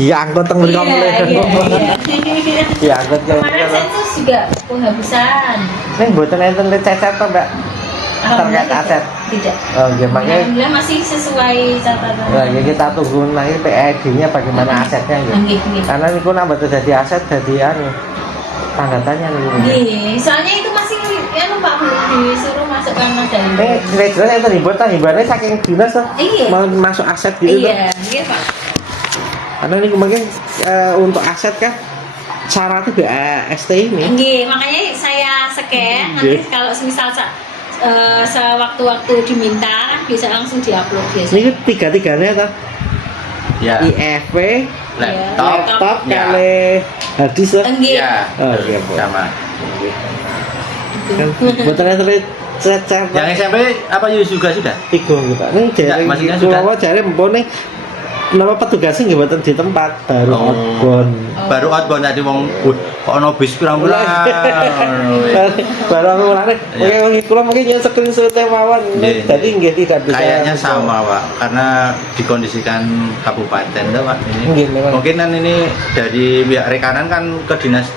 diangkut teng mriko mulai. Diangkut Kemarin sensus juga penghabisan. Ning mboten enten lecet to, Mbak. Terkait aset. Tidak. Oh, nggih makanya Alhamdulillah masih sesuai catatan. nah, ya kita tunggu nanti PID-nya bagaimana asetnya gitu. Nggih. Karena niku nambah jadi aset jadi anu tanda tanya niku. Nggih, soalnya itu masih anu Pak belum disuruh masukkan modal. Kira-kira yang terhibur hiburannya saking dinas tuh Iya. mau masuk aset gitu tuh. Iya, iya Pak. Karena ini mungkin untuk aset kan syaratnya BAST ini. Nggih, makanya saya scan nanti Nggih. kalau semisal sewaktu-waktu diminta kan bisa langsung diupload biasa. Ini tiga-tiganya tuh. Ya. IFP, laptop, ya. kali harddisk tuh. Nggih. Ya. Oh iya, Bu. Sama. Kan buatnya terus cecep. Yang SMP apa juga sudah? Tiga gitu Pak. Ini jari maksudnya sudah. kulo jari empon nih. Nama petugasnya nggih mboten di tempat baru Oh. outbound. Baru outbound tadi wong kok ono bis pirang-pirang. Baru aku mulane. Iya. Oke, kula mungkin yang screenshot mawon. Iya. Jadi nggih tidak bisa. Kayaknya sama Pak, karena dikondisikan kabupaten tuh Pak ini. Nggih, memang. Mungkin ini dari pihak rekanan kan ke dinas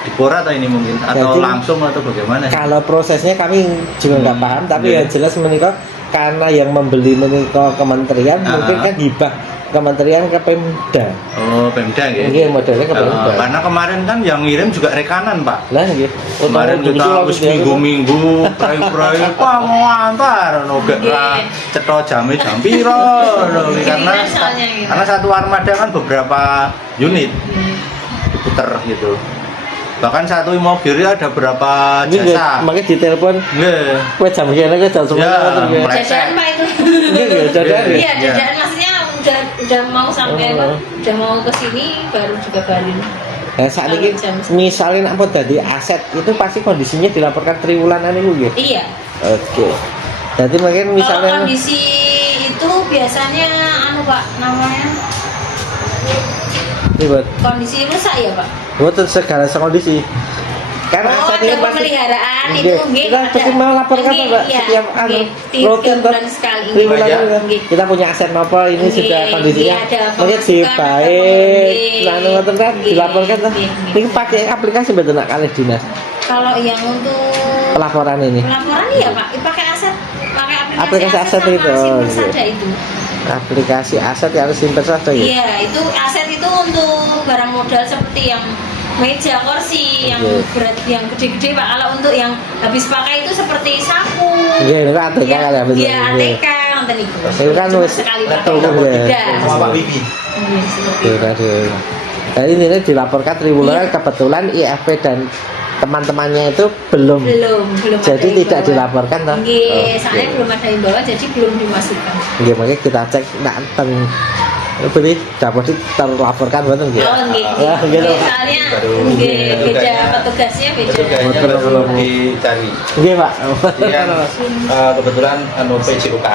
Dipora atau ini mungkin atau Jadi, langsung atau bagaimana? Kalau prosesnya kami juga nggak paham, tapi Iya. yang jelas menikah karena yang membeli menikah kementerian mungkin kan hibah kementerian ke Pemda. Oh, Pemda gitu. Nggih, modelnya ke Pemda. Karena kemarin kan yang ngirim juga rekanan Pak. Lah nggih. Kemarin kita wis minggu-minggu prai-prai Pak mau antar nogek ra cetha jame jam piro karena satu armada kan beberapa unit diputer gitu. Bahkan satu mobil ada berapa jasa. Makanya ditelepon. Nggih. Kowe jam kene kowe jam Ya, semuanya. Jajan Pak itu. Nggih nggih, dadak. Iya, jajan maksudnya udah mau sampai apa? Udah mau ke sini baru juga balik. Nah, saat ini misalnya apa tadi aset itu pasti kondisinya dilaporkan triwulanan itu gitu. Iya. Oke. Jadi mungkin misalnya Kalau kondisi itu biasanya anu Pak namanya buat kondisi rusak ya Pak. segala kondisi. Karena Oh, saat ini ada pemeliharaan itu nggih. kita pasti melaporkan Nggih, Mbak iya, setiap anu nggih. rutin 3 bulan sekali. triwulan Nggih. itu. Nggih. Kita punya aset apa ini Nggih, sudah kondisinya nggih, ada mungkin si pemasukan, ada baik nggih. nah ngoten kan Nggih, dilaporkan tuh. nggih, nggih. Ini pakai aplikasi betul nak kali dinas Kalau yang untuk pelaporan ini. pelaporan iya Pak, pakai Aplikasi aset sama itu, Simpel iya. saja itu. Aplikasi aset yang harus simpen saja ya. Iya, itu aset itu untuk barang modal seperti yang meja, kursi, yang Iya. berat, yang gede-gede Pak. Kalau untuk yang habis pakai itu seperti sapu. Iya, itu kan ATK kan ya, betul. Iya, ATK nonton itu. Itu kan Cuma wis sekali betul, pakai. ya. Tidak. Sama Pak Wibi. Iya, seperti Iya, itu. aduh. Jadi ini dilaporkan triwulan kebetulan IFP dan teman-temannya itu belum. Belum Jadi ada tidak himbauan. dilaporkan toh. Nggih, Oh, soalnya iya. belum ada himbauan jadi belum dimasukkan. Nggih, makanya kita cek nak teng beli dapat terlaporkan betul nggih. Oh, nggih. Ya, Nggih, gitu. soalnya Baru nggih beda petugasnya- petugasnya beda. Petugasnya baru dicari. Nggih, Pak. Yang kebetulan PJUK.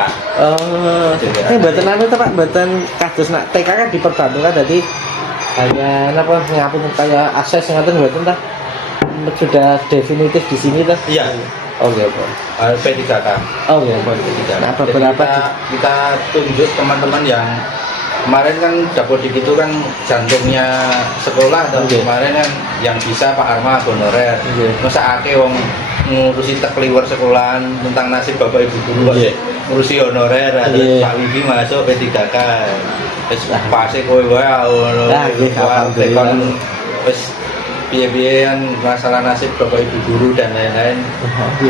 Oh, ini mboten anu to Pak, mboten kados nak TK kan diperbantukan jadi hanya apa ngapun kayak akses ngoten mboten ta? Sudah definitif di sini tuh. Iya. Oh iya, Pak. P3K. Oh iya, Pak. Nah, Jadi beberapa kita tunjuk teman-teman yang kemarin kan Dapodik itu kan jantungnya sekolah atau Oke. kemarin kan yang bisa Pak Arma honorer. Oke. Masa ake wong ngurusi tekliwer sekolahan tentang nasib Bapak Ibu guru Oke. ngurusi honorer Oke. Pak Wibi masuk P3K. Wis pase kowe wae ngono. Ah, nggih, alhamdulillah. Wis piye-piye kan masalah nasib Bapak Ibu guru dan lain-lain.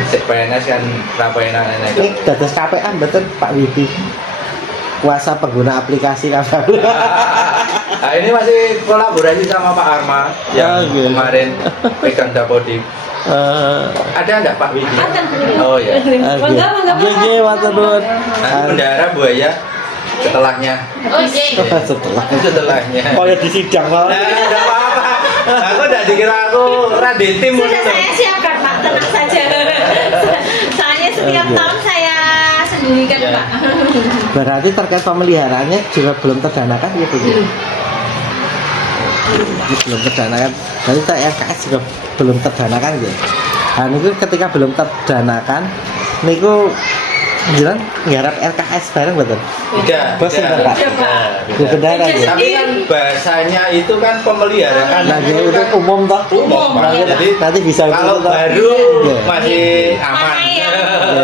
Sik PNS kan ra enak-enak. Ini dados KPA betul Pak Wibi. Kuasa pengguna aplikasi KPA. Nah, ini masih kolaborasi sama Pak Arma yang Oh, gitu. kemarin pegang Dapodik. Ada enggak Pak Wibi? Ada. Oh ya. Mangga, mangga, Pak. Nggih, matur nuwun. Nanti bendahara buaya setelahnya. Oh, iya. Setelahnya. Setelahnya. Oh ya di sidang Nah, malah. enggak apa-apa. Aku enggak dikira aku radetim. Sudah saya siapkan Pak, tenang saja. Soalnya setiap Oke. tahun saya sendirikan Ya. Pak. Berarti terkait pemeliharaannya juga belum terdanakan ya Bu? Belum. Ini belum terdanakan. Berarti LKS juga belum terdanakan ya. Nah, niku ketika belum terdanakan, niku Jalan nggarap RKS bareng betul. Tidak, Bos tidak. enggak, Pak? Tidak, Bukan tidak. darah ya. Tapi kan bahasanya itu kan pemeliharaan. Nah, itu jadi kan itu umum toh. umum, Pak. Iya, Jadi nanti bisa kalau itu toh. baru Iya. masih aman.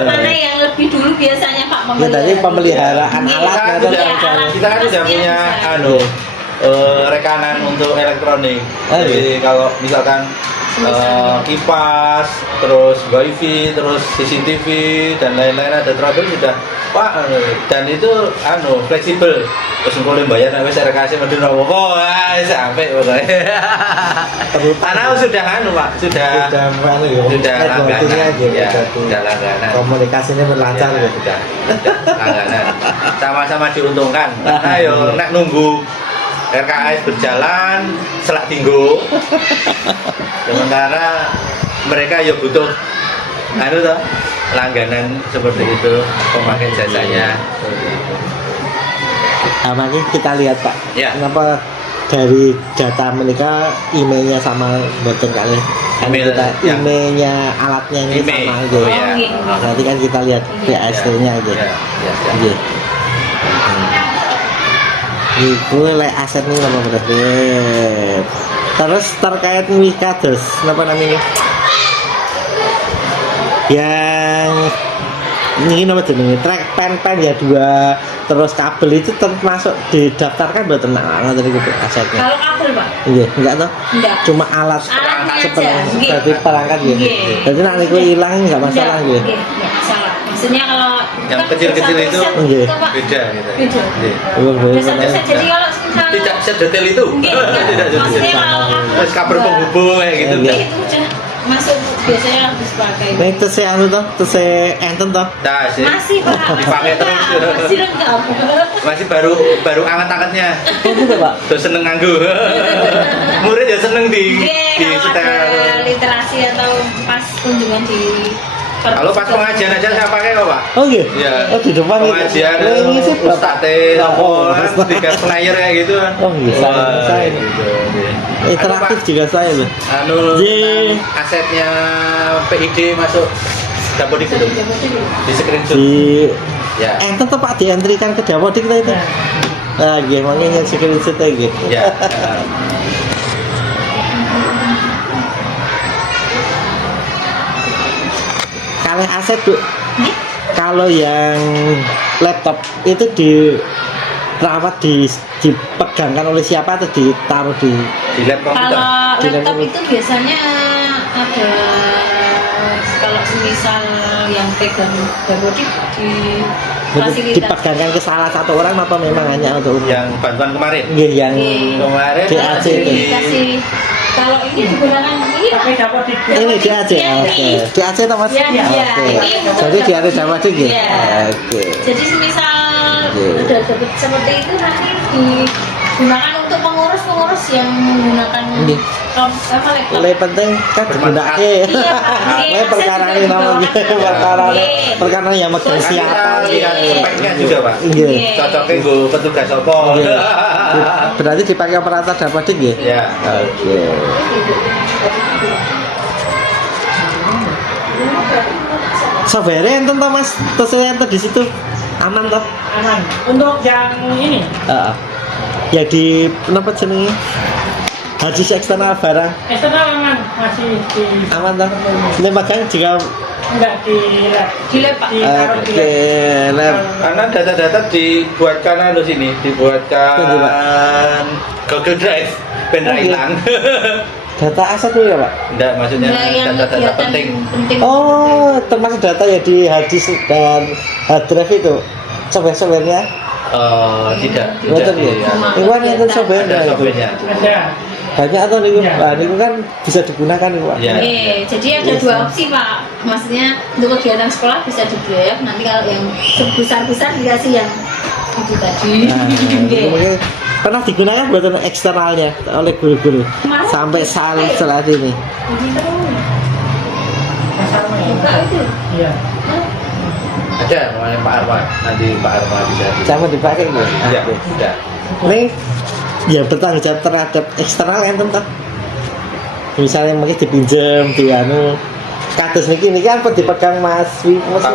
Mana yang lebih dulu biasanya Pak Ya tadi pemeliharaan Iya, alat Kita kan atau sudah, alat kita kan sudah pastinya punya bisa. anu rekanan untuk elektronik. Oh, Jadi kalau misalkan kipas, terus wifi, terus CCTV dan lain-lain ada trouble sudah Pak dan itu anu fleksibel. Terus boleh bayar nek wis RKS medun apa sampai pokoknya. Karena sudah anu Pak, sudah anu ya. sudah Networking-nya langganan. aja, Ya, jadi sudah langganan. komunikasinya berlancar Ya, ya. sudah langganan. Sama-sama diuntungkan. Karena yo nek nunggu RKS berjalan selak tinggu. Sementara mereka ya butuh anu toh langganan seperti itu pemakai jasanya seperti itu. Nah, mari kita lihat Pak. Ya. Kenapa dari data mereka emailnya sama betul kali. Kan Email, kita ya. emailnya alatnya ini Email. sama aja. Oh, ya. Nanti kan kita lihat PST-nya aja. Ya, ya, ya. Iya. Iku lek aset ini apa berarti? Terus terkait Wikados, apa namanya? Yang ini nama jenenge track pen ya 2, terus kabel itu termasuk didaftarkan buat tenang tadi gitu asetnya. Kalau kabel Pak? Iya, enggak toh? Enggak. Cuma alat Alatnya seperti aja, nggih. berarti perangkat ya. Nggih. Jadi nak niku hilang enggak masalah Enggak, gitu. enggak masalah. Maksudnya kalau Yang kan kecil-kecil satu itu set Nggih. itu, Pak. Beda gitu. Beda. Iya. Ada satu set. Jadi kalau misalnya Tidak sedetail itu. Nggih, Tidak enggak. Maksudnya sedetail. kalau kabel Terus kabel enggak. penghubung kayak gitu. Iya. Itu udah masuk biasanya harus pakai. Nah, itu saya anu toh, itu saya enten toh. Nah, sih. Masih Pak. Dipakai terus. Masih lengkap. Masih baru anget-angetnya. Oh, gitu Pak. Tuh seneng nganggo. Murid ya seneng di Kalau setel. ada literasi atau pas kunjungan di Kalau pas pengajian aja saya pakai kok Pak. Oh iya. Iya. Oh di depan itu. Pengajian Lah, ini sih Ustaz tiga player kayak gitu kan. Oh, iya, Wah, saya. gitu. Anu, Interaktif Pak, juga saya loh. Anu Ye. asetnya PID masuk Dapodik itu di screenshot. Di Ya. enten tuh Pak dientrikan ke Dapodik kita itu. Nah, gimana yang screenshot aja. Ya. Kalau aset Bu, kalau yang laptop itu dirawat dipegangkan oleh siapa atau ditaruh di Di lab komputer. Kalau Di laptop laptop. itu biasanya ada kalau semisal yang pegang Dapodik di fasilitas. dipegangkan ke salah satu orang atau memang hanya untuk umum? Yang bantuan kemarin. Nggih, yang Kemarin DAC itu. Dikasih kalau ini digunakan ini Tapi dapat di Ini DAC, Iya, oke. ini. DAC toh Mas? Iya, iya. Oke. Ini untuk Jadi DAC Dapodik ya? Iya. Oke. Jadi semisal Oke. udah dapat seperti itu nanti digunakan untuk pengurus-pengurus yang menggunakan Nggih. apa laptop. Lebih penting kan digunakan. Iya, Pak. Ini perkara ini namanya perkara perkara yang megang Terus siapa. kita lihat speknya juga Pak. Iya. Cocoknya gue petugas apa. Iya. Berarti dipakai operator Dapodik ya? Ya. Oke. Software-nya enten toh Mas, terus enten di situ aman toh? aman. Untuk yang ini, Heeh. Ya di kenapa jenenge? Hadis eksternal barang eksternal aman, masih di aman toh? Ini makanya jika enggak di lab. Di lab, Pak. Ditaruh di oke lab. lab. Karena data-data dibuatkan anu sini, dibuatkan Tunggu, Pak. Google Drive, pen Oh, iya. hilang. Data aset dulu ya Pak? Enggak, maksudnya Nah, yang data-data kegiatan penting. penting. Oh, termasuk data ya di hadis dan hard drive itu software-softwarenya. Tidak, Betul di- ya. Cuma Iwan itu kegiatan. softwarenya ada itu. softwarenya. Ada. Banyak atau niku? Iya. Nah, niku kan bisa digunakan nih Pak. Iya. Jadi ada Yes. dua opsi Pak. Maksudnya untuk kegiatan sekolah bisa di drive. Nanti kalau yang besar-besar dikasih yang itu tadi. Nah, itu mungkin pernah digunakan buat eksternalnya oleh guru-guru Kemarin sampai saat ini. Yang sama ya. Buka itu. Iya. Ada namanya Pak Arman, nanti Pak Arman bisa. Sama dipakai nggak? Iya, Oke. sudah. Ini ya bertanggung jawab terhadap eksternal kan tentu. Misalnya mungkin dipinjam, di anu, kados niki kan dipegang Pak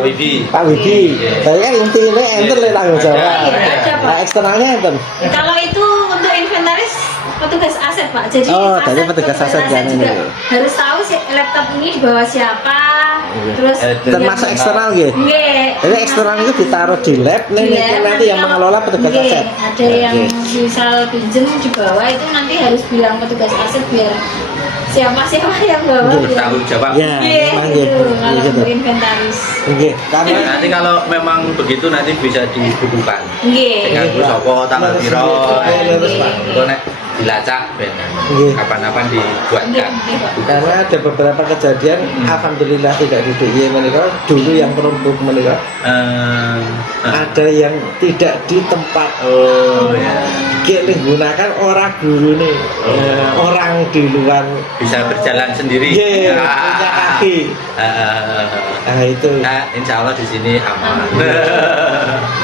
Widi. Pak Widi. Iya. Tapi kan intinya enten le tanggung jawab. Iya, ada, Pak. Nah, eksternalnya enten. Kalau itu untuk inventaris petugas aset Pak. Jadi Oh, tadi petugas aset kan juga ini. harus tahu sih laptop ini dibawa siapa. Iya. Terus Termasuk eksternal gitu. Nggih. Jadi eksternal itu ditaruh di lab, Di lab, nanti yang kalau- mengelola petugas nggih, aset. Ada yang Oke. misal pinjem di bawah itu nanti harus bilang petugas aset biar siapa yang bawa Nggih. biar. Tanggung jawab. Ya, Nggih, memang gitu. gitu. Kalau Gitu. untuk inventaris. Oke, karena Nanti kalau memang begitu nanti bisa dibukukan. Nggih. Sing nganggo sapa tanggal Lurus piro. sendiri. Oke, lurus, Pak. Engko nek dilacak ben Nggih. kapan-kapan Nggih, dibuatkan. nggih, Pak. karena ada beberapa kejadian, alhamdulillah tidak di DIY menika dulu yang peruntuk menika ada yang tidak di tempat Oh ya. kita gunakan orang dulu nih orang di luar Bisa berjalan sendiri. Iya, Ah. punya kaki. Nah itu Nah, insya Allah di sini aman.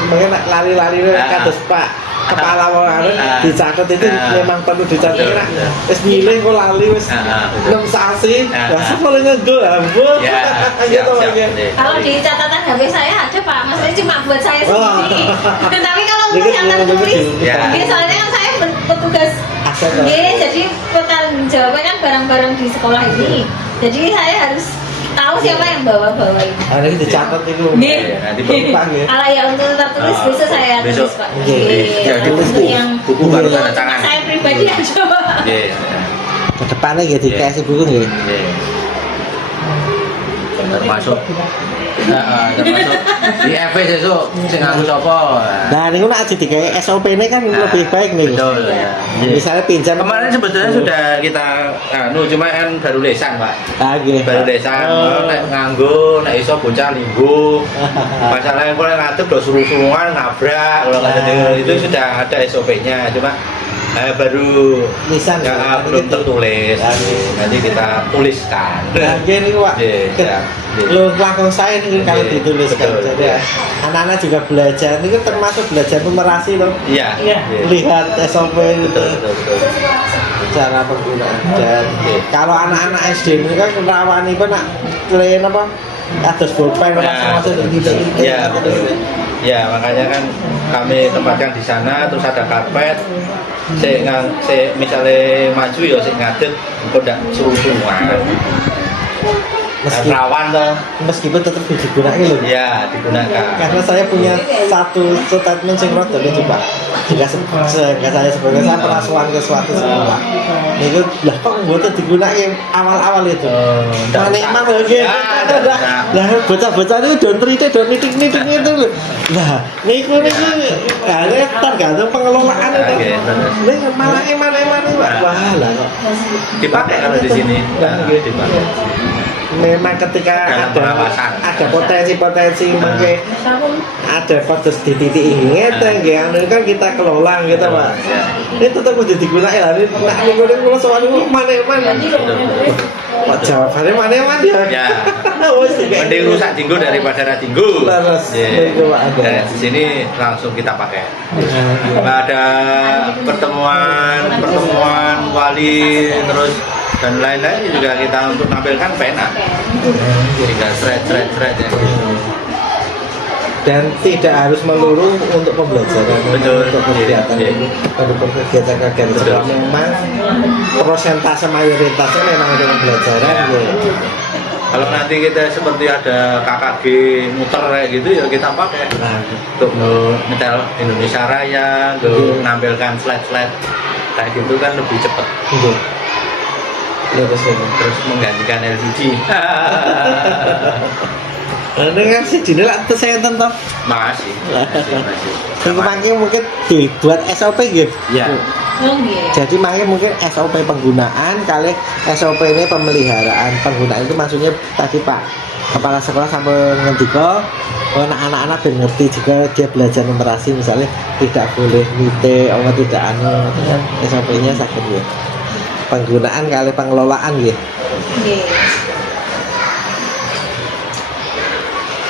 mungkin lali-lali kados Pak kepala wong dicatat itu memang perlu dicatat nak wis milih kok lali wis 6 sasi wah sepuluh ngego ambo Ya, gitu siap, Pak. siap. Kalau di catatan HP saya ada Pak, maksudnya cuma buat saya Oh. sendiri. Tapi kalau Jadi untuk yang yang tertulis, Ya. soalnya kan saya petugas Aset, Nggih, jadi bertanggung jawabnya kan barang-barang di sekolah ini. Jadi saya harus tahu siapa yang bawa-bawa ini. Ada yang dicatat itu Nggih. nanti Pak ya. Kalau yang untuk tertulis Oh, besok saya besok. tulis Pak. Nggih. Ya, Kalau ditulis, untuk Nggih. yang buku baru Nggih. tanda tangan. saya pribadi aja Pak. Iya. ke depannya gitu Iya. dikasih buku nggih. Iya. Termasuk termasuk di FP sesuk sing nganggo sapa. Nah ini nak jadi kayak SOP ini kan lebih baik nih. Betul ya. Misalnya pinjam Kemarin sebetulnya sudah kita cuma kan baru lesan, Pak. Oke. Baru lesan, Oh. nek nganggo, nek iso bocah linggo. Masalahnya kalau ngadep do suruh-suruhan nabrak, kalau nggak itu sudah ada SOP-nya, cuma baru Lisan belum tertulis. Nanti kita tuliskan. Nah, gini Pak. Iya, iya. Lu langsung saya nih kalau Iya, dituliskan. betul, Jadi iya. anak-anak juga belajar. Ini kan termasuk belajar numerasi loh. Iya. Iya. Lihat SOP itu Betul, betul, betul. cara penggunaan. Dan Iya. kalau anak-anak SD ini kan rawan itu nak kalian apa? Atas bolpen Nah, langsung gitu. Iya, betul. Ya, makanya kan kami tempatkan di sana, terus ada karpet. Misalnya maju ya sik ngadeg, engko ndak suruh-suruhan. Rawan toh. Meskipun tetap digunakan loh. Ya, digunakan. Karena saya punya satu statement yang rada lucu Pak. Jika saya sebagai saya pernah sowan ke suatu sekolah. Itu lah kok buat digunakan awal-awal itu. Mana lagi? Lah bocah-bocah itu don trite don nitik-nitik itu. Nah, niku tergantung pengelolaan itu. Ini malah wah lah kok. Dipakai kalau di sini. Dipakai. Memang ketika Dalam pengawasan. ada potensi-potensi mungkin ada potos di titik ini yang kan kita kelola gitu Pak. Ini tetap udah digunakan lah. Ini nak minggu kalau soal itu mana. Pak jawabannya mana dia. Ya. Wes tiga. Mending rusak tinggu daripada ra tinggu. Terus, Ya. itu, Pak, ada. Dan di sini langsung kita pakai. Ada pertemuan wali terus dan lain-lain juga kita untuk tampilkan pena. Tinggal thread ya. Dan tidak harus melulu untuk pembelajaran, Betul. untuk kegiatan Iya. untuk kegiatan sekolah memang persentase mayoritasnya memang untuk pembelajaran. Iya. Ya. Kalau nanti kita seperti ada KKG muter kayak gitu ya kita pakai Nah, untuk ngetel Indonesia Raya, untuk menampilkan slide-slide kayak gitu kan lebih cepat. gitu. Terus menggantikan LCD. Ini kan sih jendela itu saya tentu. Masih. Ini makanya mungkin dibuat SOP gitu. Ya. Oh nggih. Jadi makanya mungkin SOP penggunaan kali SOP ini pemeliharaan penggunaan itu maksudnya tadi Pak kepala sekolah sampai ngendiko anak-anak ben ngerti juga dia belajar numerasi misalnya tidak boleh mite tidak kan SOP-nya sakit ya. Penggunaan kali pengelolaan ya. Nggih.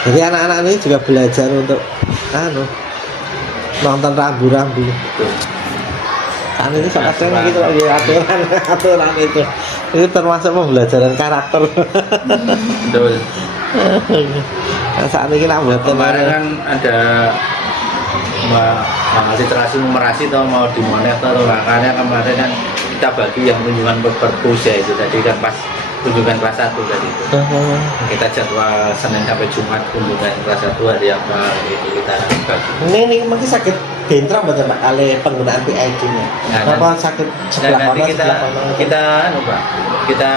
Jadi anak-anak ini juga belajar untuk nonton rambu-rambu. saat ini sangat sering gitu lagi aturan itu termasuk pembelajaran karakter. Betul. Nah, saat ini lah buat Kemarin kan ada literasi numerasi atau mau dimonet atau makanya kemarin kan kita bagi yang kunjungan perpus ya itu tadi kan pas kunjungan kelas 1 tadi itu. Kita jadwal Senin sampai Jumat kunjungan kelas 1 hari apa itu kita bagi. ini mungkin sakit bentrok betul Pak kali penggunaan PID-nya. Nah, Apa sakit sebelah nanti kanan kita sebelah kanan? kita anu Pak, kita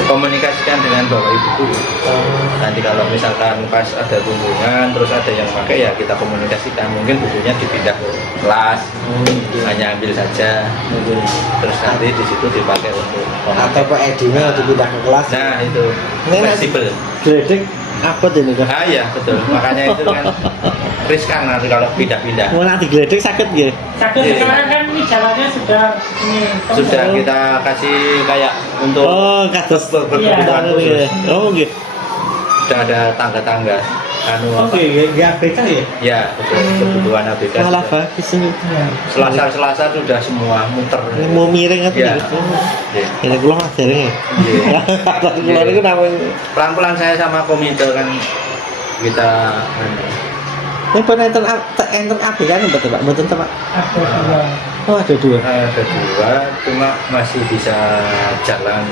komunikasikan dengan Bapak Ibu guru. Nanti kalau misalkan pas ada kunjungan terus ada yang pakai ya kita komunikasikan, mungkin bukunya dipindah ke kelas, hanya ambil saja, terus nanti di situ dipakai untuk Atau PID-nya dipindah ke kelas. Nah itu Ini fleksibel. grading apa ini kan? Ah iya betul, makanya itu kan riskan nanti kalau pindah-pindah. Mau nanti grading sakit gitu. Satu Iya. sekarang kan ini jalannya sudah ini. Sudah kita kasih kayak untuk Oh, kados kebutuhan khusus. Oh, gitu. Sudah ada tangga-tangga anu apa? Enggak ABK ya? Ya betul, kebutuhan ABK Malah sudah. bagus ini. Selasa sudah semua muter. Ini mau miring atau Ya. gitu? Iya. Ini kula mas dereng ya. Iya. Tapi kula niku namanya. Pelan-pelan saya sama komite kan kita anu, Ini pun enten ABK kan betul Pak? Betul Pak? Ada dua. Oh, ada dua. ada dua, cuma masih bisa jalan.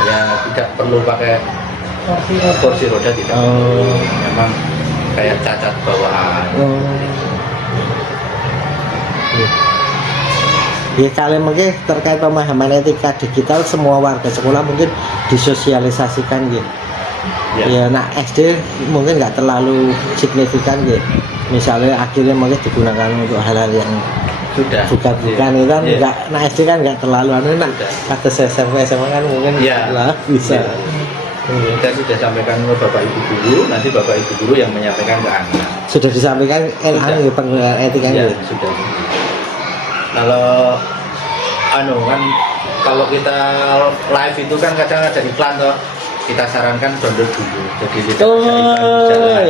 Ya tidak perlu pakai kursi roda tidak. Oh. Memang kayak cacat bawaan. Oh. Ya kalian mungkin terkait pemahaman etika digital semua warga sekolah mungkin disosialisasikan gitu. Ya, nak SD mungkin nggak terlalu signifikan gitu. Misalnya akhirnya mungkin digunakan untuk hal-hal yang Sudah. bukan itu kan Iya. nggak, nah SD kan nggak terlalu anu nak Sudah. kata SMP SMA kan mungkin Iya. lah bisa. Iya. Kita sudah sampaikan ke Bapak Ibu guru, nanti Bapak Ibu guru yang menyampaikan ke anak. Sudah disampaikan Sudah. anu penggunaan etika Ya, gitu. sudah. Kalau anu kan kalau kita live itu kan kadang ada iklan toh. Kita sarankan download dulu. Jadi tidak ada iklan Oh, jalan.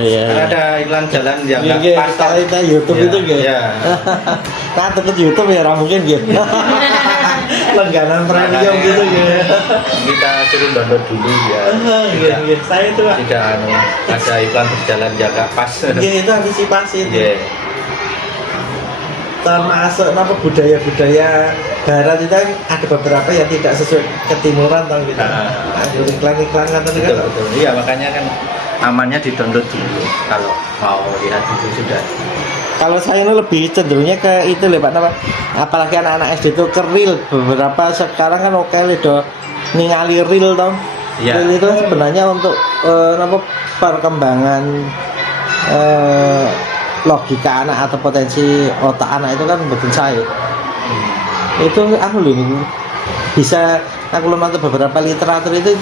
ya. Karena ada iklan jalan yang Iya, nggak pas toh. kita YouTube Ya, itu gitu. ya. Nah, tetap YouTube ya, mungkin gitu. Langganan premium gitu gitu. Kita suruh download dulu ya. Iya, saya itu Pak. Tidak anu ada iklan berjalan yang nggak pas. Iya, itu antisipasi itu. Iya. Termasuk apa budaya-budaya barat itu kan ada beberapa yang tidak sesuai ketimuran tau gitu. Ada iklan-iklan kan tadi Betul, kan. betul. Iya, makanya kan amannya di-download dulu kalau mau lihat itu sudah. Kalau saya ini lebih cenderungnya ke itu loh Pak, apa? Apalagi anak-anak SD itu ke real. Beberapa sekarang kan oke do ningali real tau. Iya. Real itu kan sebenarnya untuk apa perkembangan logika anak atau potensi otak anak itu kan betul saya. Itu aku loh ini bisa aku nonton beberapa literatur itu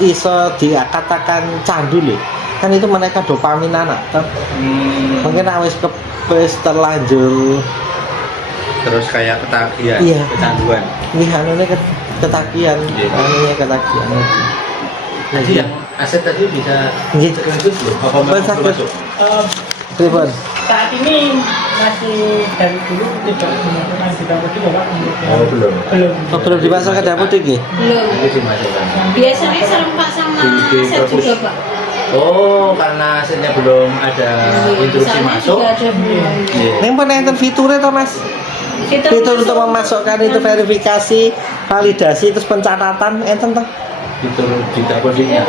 iso dikatakan candu loh. Kan itu mereka dopamin anak kan. Mungkin wis terlanjur Terus kayak ketagihan, Iya. kecanduan. nih anunya ketagihan, Iya. anunya ketagihan. Jadi yang aset tadi bisa Gitu. lanjut belum? Apa Belum memang sakit. belum masuk? Pripun? Saat ini masih dari dulu tidak dimasukkan di dapur juga Pak. Oh, belum. Belum. Oh, belum dimasukkan ke dapur iki. Belum. Ini dimasukkan. Biasanya serempak sama Di aset perpus. juga Pak. Oh, karena asetnya belum ada instruksi Misalnya masuk. juga ada belum. Iya. Ning pun enten fiturnya to Mas. Fitur untuk memasukkan itu verifikasi, validasi terus pencatatan enten toh. Fitur di dapurnya.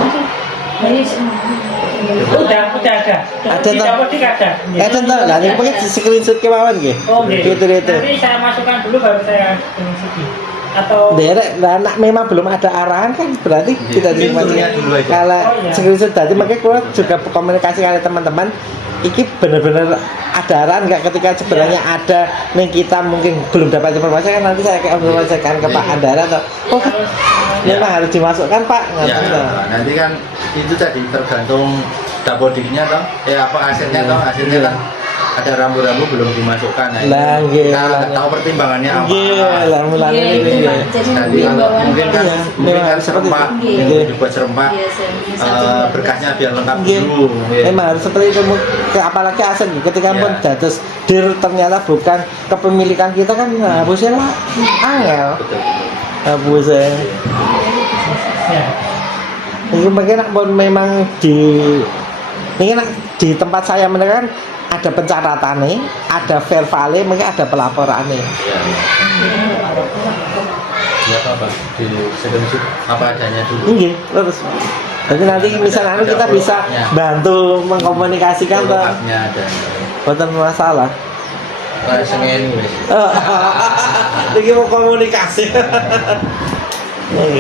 Udah ada. Ada, Di Pak. dapur ada. Enten toh. Lah ning pengen di screenshot kemawon nggih. Oh, nggih. Fitur itu. Nanti saya masukkan dulu baru saya mengisi. Atau Derek, lah nak memang belum ada arahan kan berarti Iya. tidak dimasukkan. Fiturnya dulu aja. Kalau Oh, iya. screenshot tadi makanya kita juga komunikasi dengan teman-teman. Iki benar-benar ada arahan nggak ketika sebenarnya ada yang kita mungkin belum dapat informasi kan nanti saya kayak informasikan ke Pak Andara atau oh harus memang harus dimasukkan Pak. Ya, Ngoten toh. nanti kan itu tadi tergantung dapodiknya toh. Apa asetnya Iya. toh? Asetnya kan ada rambu-rambu belum dimasukkan. Nah, Lah, nggih, kita nggak lah. tahu pertimbangannya apa. Nggih, lah mulane Iya, iki itu, nggih. Pak. Jadi Nanti himbauan mungkin kan, Iya, mungkin kan memang seperti serempak, itu. Nggih. dibuat serempak, Iya, satu. berkasnya biar lengkap Nggih. dulu. Nggih. Memang harus seperti itu apalagi aset ketika Iya. pun dados dir ternyata bukan kepemilikan kita kan hapusnya lah angel Betul. hapusnya. Ya. Ini mungkin pun memang ini nak di tempat saya mereka kan ada pencatatannya, ada verbale, mungkin ada pelaporannya. Ya. Ya apa? Di sedikit apa adanya dulu. Iya, terus. Jadi nanti misalnya kita bisa bantu mengkomunikasikan tuh, Haknya ada. bukan masalah. Kayak sengen wis. Lagi mau komunikasi. Oke.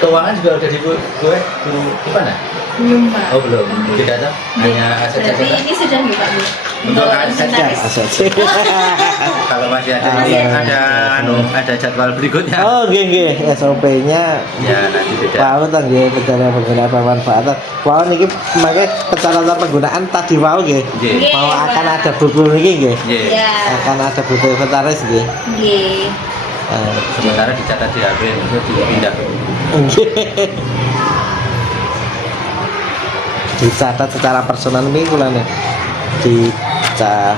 Keuangan juga udah gue di mana? Belum, Pak. Oh belum. Tidak ada. Hanya aset-aset. Berarti ini sudah nih, Pak. Untuk aset Ya, inventaris. aset. Kalau masih ada Masih ada jadwal berikutnya. Oh, nggih, SOP-nya Ya nanti tidak. wow tah nggih pencarian penggunaan pemanfaatan. Wow niki mangke persyaratan penggunaan tadi wow nggih. Nggih. Mau akan ada buku niki nggih. Nggih. Ya. Akan ada buku inventaris nggih. Nggih. Sementara dicatat di HP itu dipindah. Nggih. Dicatat secara personal niki kula nih. Dicatat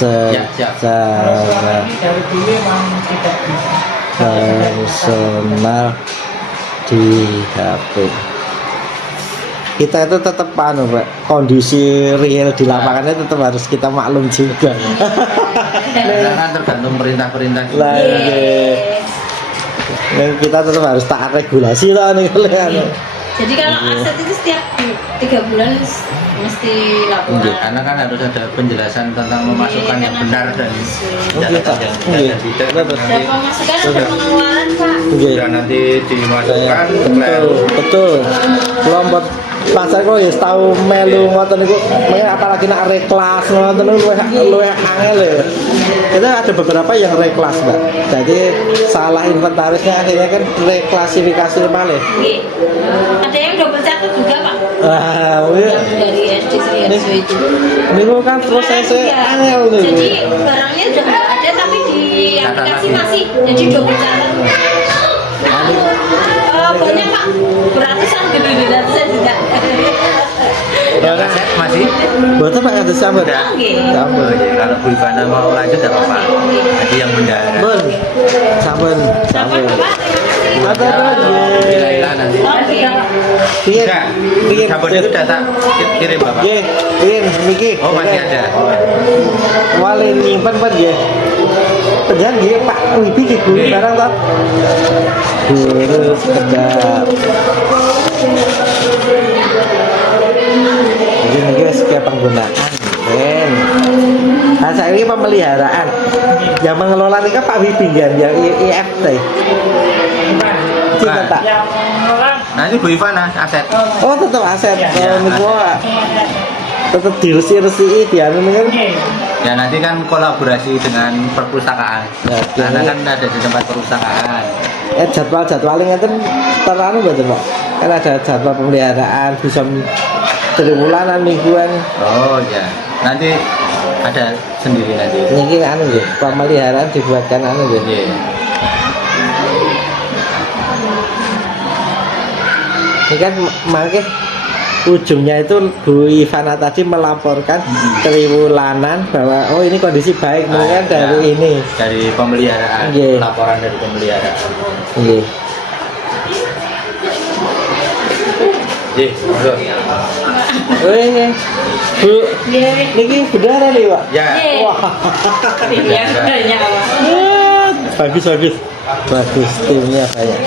Ya, siap. secara Ini dari dulu memang tidak bisa. personal di HP. Kita itu tetap Pak, kondisi real di lapangannya tetap harus kita maklum juga. Karena kan tergantung perintah-perintah. Lah, nggih. Nah, kita tetap harus taat regulasi lah nih kalian. Jadi kalau aset itu setiap 3 bulan mesti laporan. Karena kan harus ada penjelasan tentang memasukkan yang benar dan catatan yang tidak. Betul. Nanti Ada pemasukan, ada pengeluaran, Pak. Nggih. sudah nanti dimasukkan Betul, betul. Kelompok pasar kok ya tahu melu ngoten niku, mungkin apalagi nak reklas ngoten niku luwih angel ya. Kita ada beberapa yang reklas, Mbak. Jadi salah inventarisnya akhirnya kan reklasifikasi malah. Nggih. Ada yang double catat juga, Pak. Wah, Yang dari SD Sriharjo itu. niku kan prosesnya Iya. angel niku. Jadi barangnya udah nggak ada tapi di aplikasi masih jadi double catat. Banyak, Pak. Beratusan ratusan juga. yang aset masih Betul Pak kata sampun. Udah. Sampun. Oh, iya. Kalau Bu Ivana mau lanjut tidak apa-apa. Nanti yang bendahara. Bun. Sampun. Sampun, Sampun. Pak. Terima kasih. Ada lagi. Bila nanti. Oke. Piye? Enggak. Piye? Dapur itu data kirim Bapak. Nggih, piye niki? Oh masih ada. Wale nyimpen Pak nggih. Pedan nggih Pak Wibi iki guru Nggih. barang to. Guru sekedap. Jadi niki sekian penggunaan. Ben. Nah, saya ini pemeliharaan. Yang mengelola ini kan Pak Wibi kan, yang IFT. Bukan. Cinta tak? Yang orang Nanti Bu Ivana aset. Oh tetap aset. Ya, Oh, niku aset. tetap diresi-resi dia ini kan. Oke. Ya nanti kan kolaborasi dengan perpustakaan. Oke. Karena kan ada di tempat perpustakaan. Jadwalnya itu terlalu betul Pak. Kan ada jadwal pemeliharaan bisa triwulanan mingguan. Oh ya. Nanti ada sendiri nanti. Niki anu nggih, pemeliharaan dibuatkan anu nggih. Iya. Ini kan mangke ujungnya itu Bu Ivana tadi melaporkan triwulanan bahwa oh ini kondisi baik mungkin ya. dari ini. Dari pemeliharaan. Iya. Laporan dari pemeliharaan. Nggih. Iya. Masuk. Weh, Bu, Nggih. niki bendara nih Pak. Ya. Nggih. Wah, Iya, banyak, Pak. bagus bagus timnya banyak.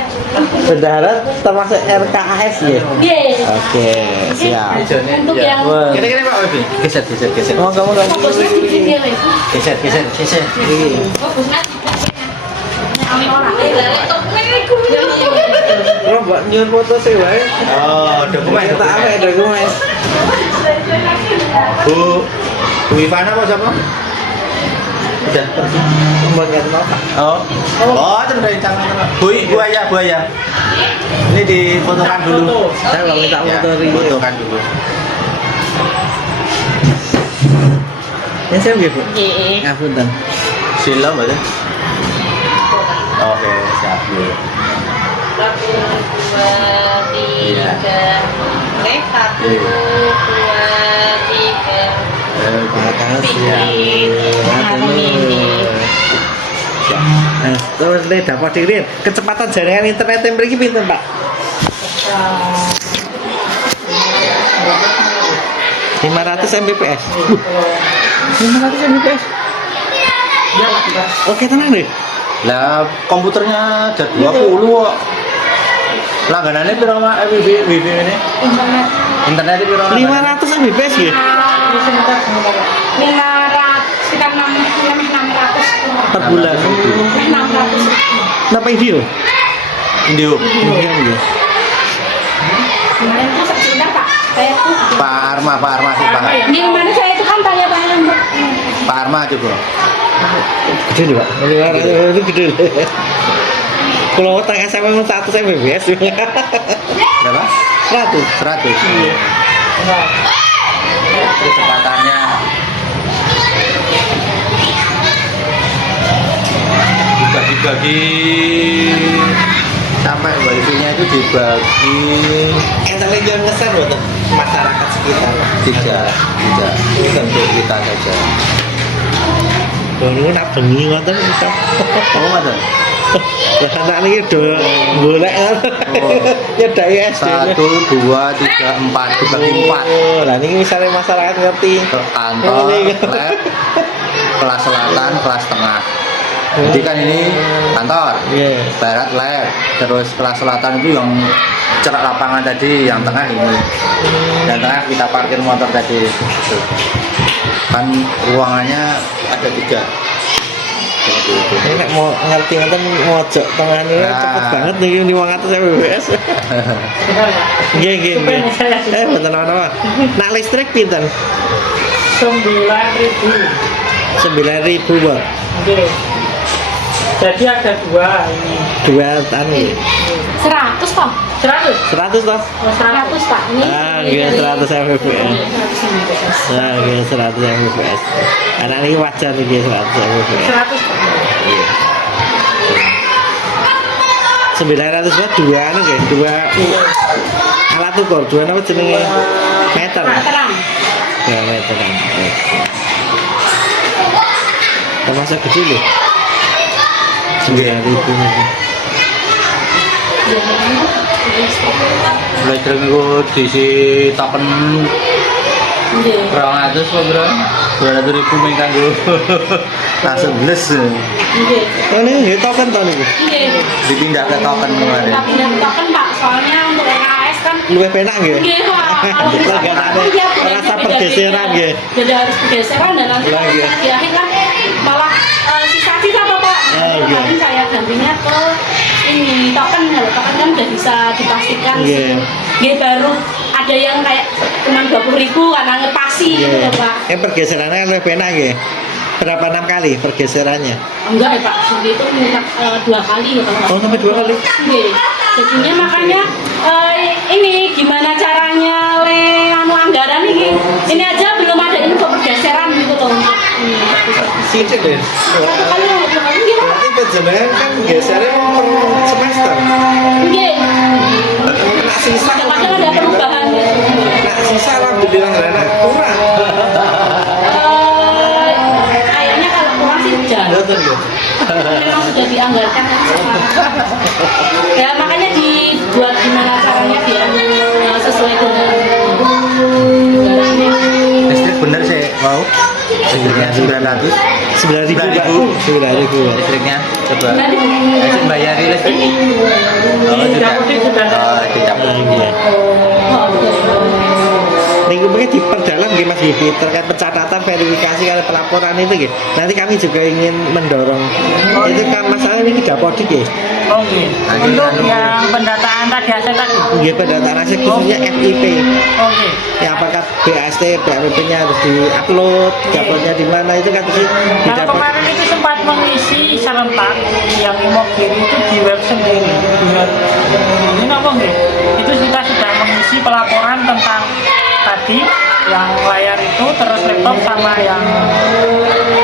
Bendara termasuk RKAS ya. Nggih. Oke, siap. Hijaunya, Untuk ya. yang Wah. Kira-kira Pak Wibi. Geser. Mau kamu fokusnya di sini, Mas. Geser. Fokus, Mas. Orang. Oh, Mbak nyuwun foto sih wae. Oh, dokumen. Tak awake dokumen. Bu Ivana apa siapa? Udah pergi. Pembagian nota. Oh, dari tangan. Buaya. Ini difotokan dulu. Saya nggak minta Ya, foto ini. fotokan dulu. Ya siap nggih, Bu. Nggih. Ngapunten. Sila mboten? Oke, siap Bu. 1, 2, 3. Oke, 1, 2, 3. Makasih. Ngapunten ini. Nah, terus nih dapat dikirim. Kecepatan jaringan internet yang mriki pinten, Pak? 500 Mbps. 500 Mbps. Oke, tenang deh. Lah komputernya ada 20 kok. Langganannya piro Mak? Wifi ini? Internet itu piro? 500 Mbps ya? 500 sekitar 600 Per bulan. 600. Kenapa video? Indio. Iya, iya. Kemarin tuh sebentar Pak, saya tuh Pak Arma sih Pak. ini kemarin saya itu kan tanya-tanya untuk Pak Arma coba. Gede nih, Pak. 500 itu gede. Kalau utang SMS 100 Mbps. Berapa? 100. 100. Iya. Kecepatannya dibagi-bagi sampai wifi-nya itu dibagi Entah jangan ngesan buat masyarakat sekitar. tidak untuk kita saja. Baru nak bengi ngoten kita. Oh ada Lah anak niki do golek nyedaki SD. 1, 2, 3, 4 dibagi 4 Lah niki misalnya masyarakat ngerti. kantor, lab, kelas selatan, kelas tengah. Jadi kan ini kantor, Iya. barat lab, terus kelas selatan itu yang cerak lapangan tadi, yang tengah ini, yang tengah kita parkir motor tadi. Tuh. Kan ruangannya ada 3. Seperti itu. Ini nek mau ngerti ngoten mojok tengah ini Nah. cepet banget niki 500 Mbps. Nggih nggih nggih. Mboten apa-apa. Nak listrik pinten? 9.000. 9.000 Pak. Oke. Jadi ada 2 ini. 2 anu. 100 toh. 100. 100 toh? 100 Pak. Ini Ah, nggih 100 Mbps. Nah, nggih 100 Mbps. Anak niki wajar niki 100 Mbps. 100 Pak. 900 Watt 2 anu nggih, 2 alat ukur, 2 apa jenenge? Meter. terang. 2 meteran. Termasuk gede lho. 9.000 niki. Listrik itu diisi token Nggih. 200 apa bro? 200.000 ming kanggo langsung bles Nggih. Oh niki nggih token to niku. Nggih. dipindah ke token kemarin. Tapi token Pak, soalnya untuk RKS kan Luwih penak nggih. nggih Pak. Kalau Betul, misalkan nggak aku ada ya rasa pergeseran, nggih. Jadi harus pergeseran dan nanti Lah, nggih. di akhir kan malah sisa-sisa apa Pak? Nggih. Kemarin saya gantinya ke ini token, kalau token kan udah bisa dipastikan Nggih. Nggih, baru ada yang kayak cuma 20.000 karena ngepasi gitu Nggih. loh Pak. Pergeserannya kan luwih penak nggih. Berapa 6 kali pergeserannya? Enggak ya Pak, jadi itu minta 2 kali ya kalau nggak Oh, sampai 2 kali. Nggih. Jadinya makanya ini gimana caranya anu anggaran ini aja belum ada info pergeseran gitu loh. Sithik deh. Satu kali atau 2 kali gitu. Berarti panjenengan kan gesernya per semester. Nggih. Nak sisa Kadang-kadang ada perubahan ya. Nak sisa alhamdulillah enak kurang. Kayaknya kalau kurang sih jangan. Betul ya. Memang sudah dianggarkan kan sekarang. Ya makanya dibuat gimana caranya biar sesuai dengan anggarannya. Listrik bener sih, wow. Listriknya 900. 9.000 Pak. 9.000. Listriknya coba. Nanti Masih bayari listrik. Oh, Dicabutin sudah ada. Oh, dicabut. Nah, iya. oh, Minggu mungkin diperdalam nggih Mas Bibi terkait pencatatan verifikasi kali pelaporan itu nggih. Nanti kami juga ingin mendorong itu kan masalah ini dapodik nggih. Oke. Untuk yang pendataan tadi hasil tadi. Nggih pendataan aset khususnya FIP. Oke. Ya apakah BAST, BAPP-nya harus diupload, uploadnya di mana itu kan harus Kalau didapat. kemarin itu sempat mengisi serentak yang Imogir itu di web sendiri. Ini apa nggih? Itu kita sudah mengisi pelaporan tentang tadi yang layar itu, terus laptop sama yang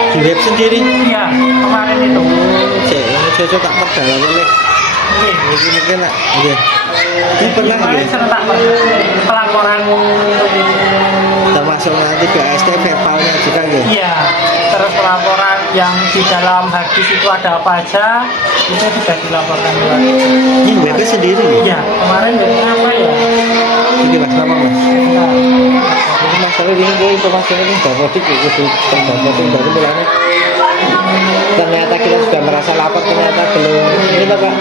Di web sendiri. ya kemarin itu. Cek, ini cocok tak perdalam oleh. Iya. Ini mungkin nak. Iya. Ini pernah Kemarin nggak? serentak pelaporan. Termasuk nanti BST verbalnya juga ya. Iya. Terus pelaporan yang di dalam hadis itu ada apa aja, itu sudah dilaporkan juga. Ini webnya sendiri ya. Iya, kemarin webnya apa ya? Ini mas, nama mas. Iya. Ini masalah ini gue informasinya ini dapodik ya, itu dapodik baru mulanya. Ternyata kita sudah merasa lapar, ternyata belum. Ini Pak.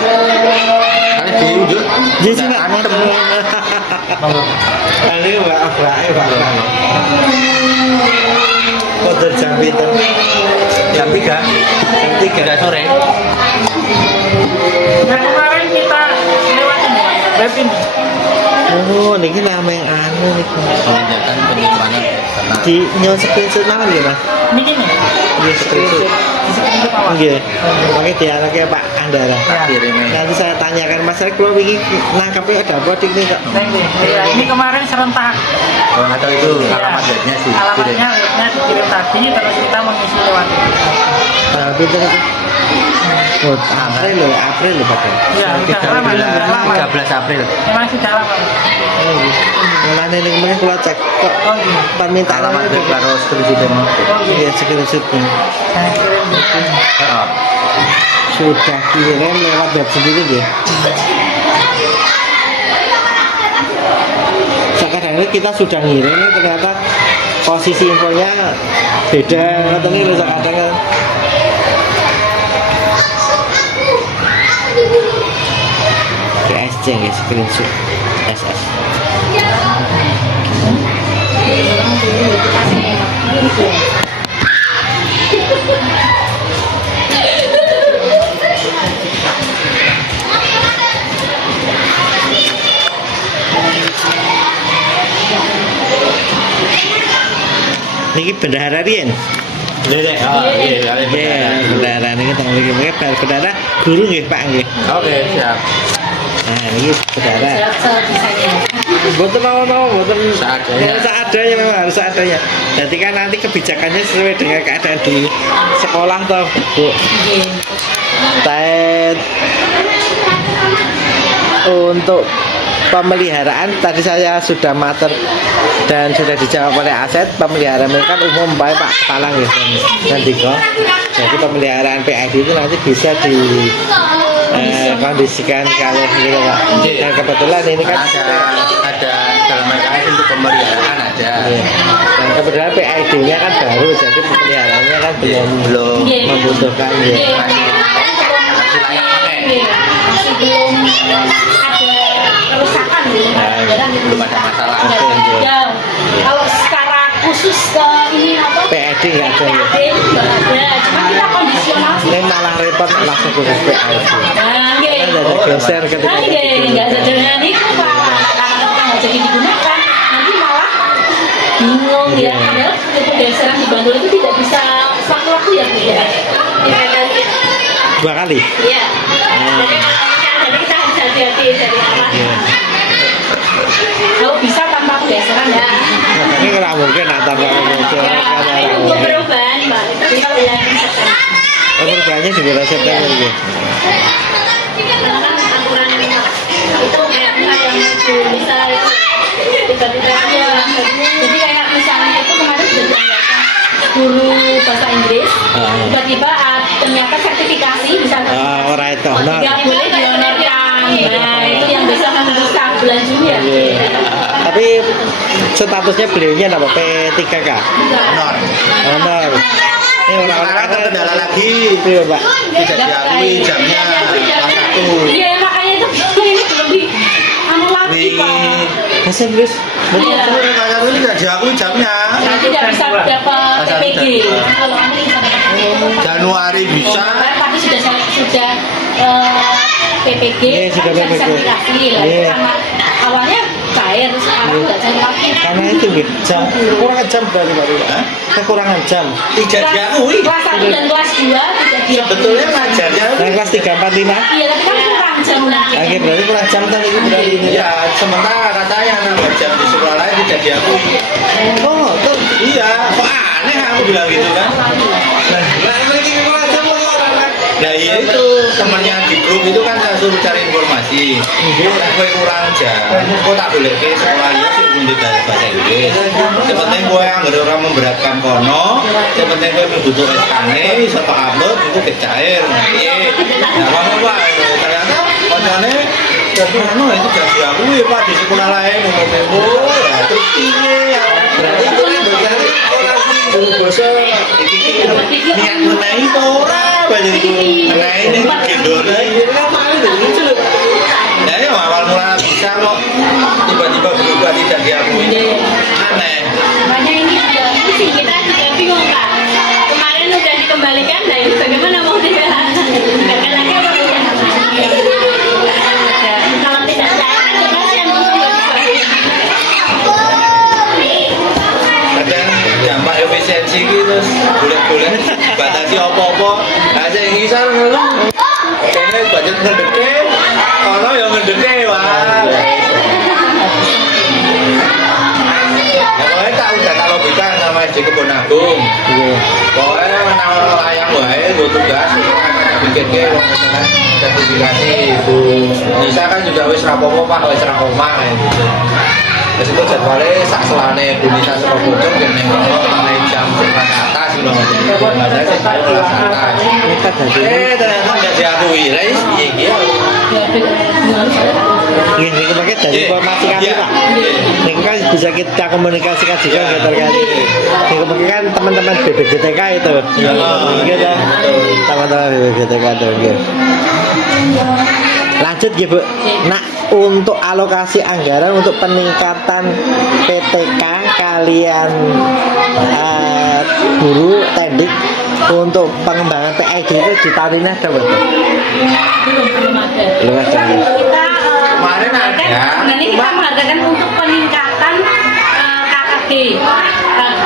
Kali diunjuk. Jadi sih Pak. Ini Pak, Pak. Kode jam itu. Jam 3. Jam 3 sore. Nah kemarin kita lewatin web ini. Oh, ini nama yang anu nih. Pengajakan penyimpanan karena Di nyawa screenshot nama ya Mas? Ini gini, Iya screenshot. di screenshot apa? Iya. Pakai dialognya Pak Andara. Ya. kirimnya. Nanti saya tanyakan Mas Rek, kalau ini nangkapnya ada apa dik nih Kak? Nah, ini kemarin serentak. Oh, nggak tahu itu Ya. alamat webnya sih. Alamatnya webnya dikirim tadi, terus kita mengisi lewat. Pinter itu. Oh, April loh Pak. Ya, sudah lama, sudah lama. 13 April. Memang sudah lama. Mulanya ini kemarin kalau cek kok Oh iya. permintaan Alamat itu. web karo screenshot mau. Oh Iya iya. screenshotnya. Saya kirim gitu. Heeh. Sudah kirim lewat web sendiri ya. Sekarang ini kita sudah ngirim ternyata posisi infonya beda atau ini loh kadang. PSC ya screenshot SS. Niki bendahara Rien. Iya, oh, iya, Iya, bendahara niki teng mriki mriki bendahara guru nggih Pak nggih. Oke, siap. Nah, niki bendahara. Sebisanya. Boten mau boten Seadanya. seadanya memang harus seadanya. Jadi kan nanti kebijakannya sesuai dengan keadaan di sekolah toh, Bu. Iya. Tet untuk pemeliharaan tadi saya sudah mater dan sudah dijawab oleh Aset. Pemeliharaan mereka kan umum baik Pak Kepala ya nanti kok. Jadi pemeliharaan PID itu nanti bisa di kondisikan kalau gitu Pak. Dan kebetulan ini kan ada dalam RKS untuk pemeliharaan ada. iya. Dan kebetulan PID-nya kan baru, jadi pemeliharaannya kan belum Iya. membutuhkan ya. Iya. Masih layak pakai. Masih belum ada kerusakan gitu. Belum ada masalah. Ya, kalau secara khusus ke ini apa? PID nggak ada ya. PAD itu nggak ada, cuma kita kondisional sih. Ini malah repot langsung khusus PID. Nah, iya. Karena ada geser ketika Nah, iya, nggak ada dengan itu Pak. Karena nggak jadi digunakan, nanti malah bingung ya. Padahal untuk geseran di Bantul itu tidak bisa waktu-waktu ya Bu ya. Dua kali. Iya. Jadi kita harus hati-hati dari arah. Iya. Kalau bisa tanpa geseran ya. Ini nggak mungkin atau nggak mungkin. Ya, itu untuk perubahan Mbak. Tapi kalau yang Perubahannya di bulan September ya. karena kan aturan itu kayak yang bisa tiba-tiba ya. Jadi kayak misalnya itu kemarin sudah dianggarkan guru bahasa Inggris, tiba-tiba ternyata sertifikasi bisa Orang itu, nah. tidak boleh dionorkan. Nah itu yang bisa merusak bulan Juni ya. Iya. Tapi statusnya beliaunya apa? P3K. Honor. Honor. Ini orang-orang Sekarang terkendala lagi. Iya Pak. Tidak diakui jamnya kelas 1. Iya makanya itu ini belum di anu lagi Pak. Bahasa Inggris. Iya. Kelas 1 ini tidak diakui jamnya. Nah, tidak bisa dapat PPG. Kalau anu bisa dapat Januari bisa. tapi sudah PPG Iya, sudah kan bisa PPG. sertifikasi lah. Iya. Karena awalnya bayar sekarang nggak jadi lagi. Karena itu gitu. Jam kekurangan jam berarti Pak. Hah? Kekurangan jam. Tidak diakui. Kelas 1 dan kelas 2 tidak sebetulnya ngajarnya Yang kelas 3, 4, 5. Iya, tapi kan kurang jam lah. Oke, berarti kurang jam tadi itu berarti ini. ya sementara katanya nambah jam di sekolah lain tidak diakui. Oh, tuh. Iya, kok aneh aku bilang gitu kan. Nah, lagi kurang jam orang kan. Nah iya itu temannya di grup itu kan saya suruh cari informasi. Gue kurang jam, kok tak boleh ke sekolah ini sih untuk bahasa Inggris. Sepenting gue yang ada orang memberatkan kono, sepenting gue butuh SKN, iso tak upload itu kecair. Iya, nah kamu pak, ternyata koncone anu itu jadi aku ya pak di sekolah lain umum-umum, ya terus iya. Berarti itu kan berarti orang guru bahasa niat menaik orang banyak itu menaik ini gendornya ini kan paling lucu loh. Nah ya awal mula bisa kok tiba-tiba berubah tidak diakui aneh. Makanya ini juga sih kita juga bingung Kak. Kemarin udah dikembalikan, nah ini bagaimana mau dikembalikan lagi apa tidak? Kalau tidak saya kan kasihan Kadang dampak efisiensi gitu boleh-boleh batasi apa-apa aja yang ngisar ngeluh ini budget ngedeke kalau yang ngedeke wah pokoknya tak udah tak logikan sama SD Kebon Agung pokoknya menawar layang wae gue tugas bikin ke misalnya sertifikasi Bu Nisa kan juga wis rapopo pak wis rapoma gitu. Terus itu jadwalnya sak selane bunyi sak sekolah bocor dan mengenai jam kelas atas gitu. Ada sih kelas atas. Ternyata nggak diakui. Lah ini piye Ini pakai dari informasi kami Pak. Ini kan bisa kita komunikasikan juga terkait. Ini pakai kan teman-teman BPJTK itu. Gitu. Teman-teman BPJTK itu. Lanjut ya Bu. Nah untuk alokasi anggaran untuk peningkatan PTK kalian guru teknik untuk pengembangan PID itu di tahun ini ada betul? belum ada. Belum ada. Kita Kemarin ada. sebenarnya kita mengadakan untuk peningkatan KKG,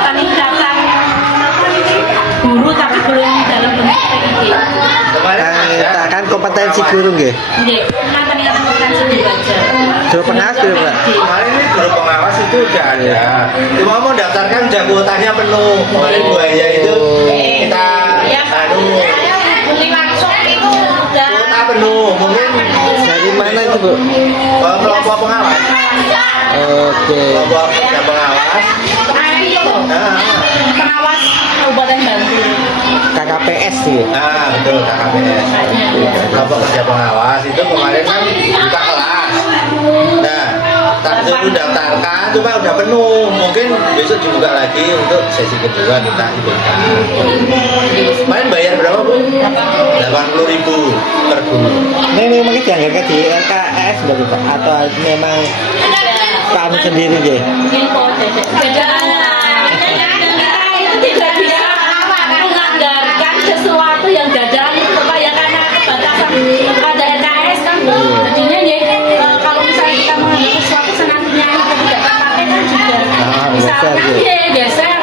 peningkatan guru tapi belum dalam bentuk PID. Kemarin ada. Kan kompetensi guru nggih. Jadi, peningkatan kompetensi guru aja. Guru pengawas guru Pak. Kemarin ini guru pengawas itu udah ada. Cuma mau daftarkan udah kuotanya penuh. Kemarin buaya itu kita beli langsung itu udah kuota penuh. Mungkin Dari mana itu Bu? kelompok pengawas. Oke. Kelompok kerja pengawas. Nah, pengawas Kabupaten Bantul. KKPS sih. nah betul KKPS. Kelompok kerja pengawas itu kemarin kan buka kelas. Nah, tak suruh daftarkan, cuma udah penuh. Mungkin besok dibuka lagi untuk sesi kedua kita ikutkan. Kemarin bayar berapa Bu? 80.000 per guru. Ini mungkin dianggarkan di LKS berarti Pak? Atau memang kami sendiri nggih? Info itu tidak bisa menganggarkan sesuatu yang jajaran itu Bapak ya karena batasan ada NKS kan jadinya ya kalau misalnya kita menganggarkan sesuatu senantinya itu tidak terpakai kan juga misalnya ya geser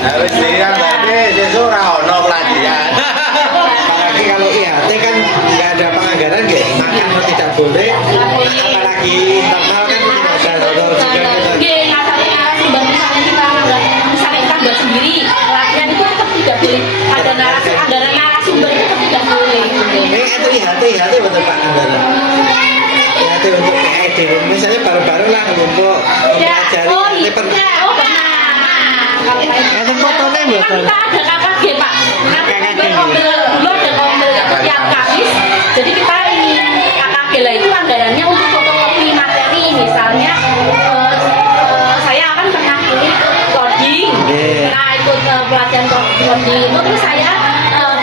Nah, wis kan berarti sesuk ora ono pelatihan. Apalagi kalau IHT kan nggak ada penganggaran nggih, makan tidak boleh. Nah, apalagi internal kan tidak ada juga kita. narasumber misalnya kita buat sendiri latihan itu tetap tidak boleh ada narasumber itu tetap tidak boleh. Ini itu IHT betul Pak anggaran. IHT untuk PID misalnya baru-baru lah untuk mempelajari IHT pernah. Ada fotonya betul. Kita ada KKG Pak. Nanti dulu ada kombel tiap Kamis. Jadi kita ini KKG lah itu anggarannya untuk fotokopi materi misalnya saya akan pernah ini coding, pernah ikut pelatihan coding itu terus saya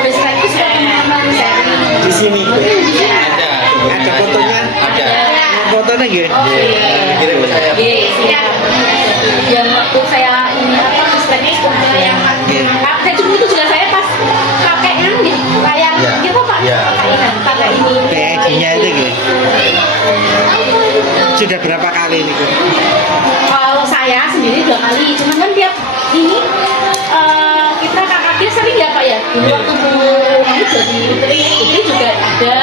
best practice buat teman-teman saya Di sini ada fotonya. Ada. Fotonya nggih. Kirim ke saya. yang waktu saya ini apa best practice yang saya itu juga saya pas pakai kan kayak gitu Pak pakai ini PID-nya itu nggih. Sudah berapa kali ini? kalau saya sendiri 2 kali cuman kan tiap ini kita KKG sering ya Pak ya dulu waktu kamu jadi putri juga ada.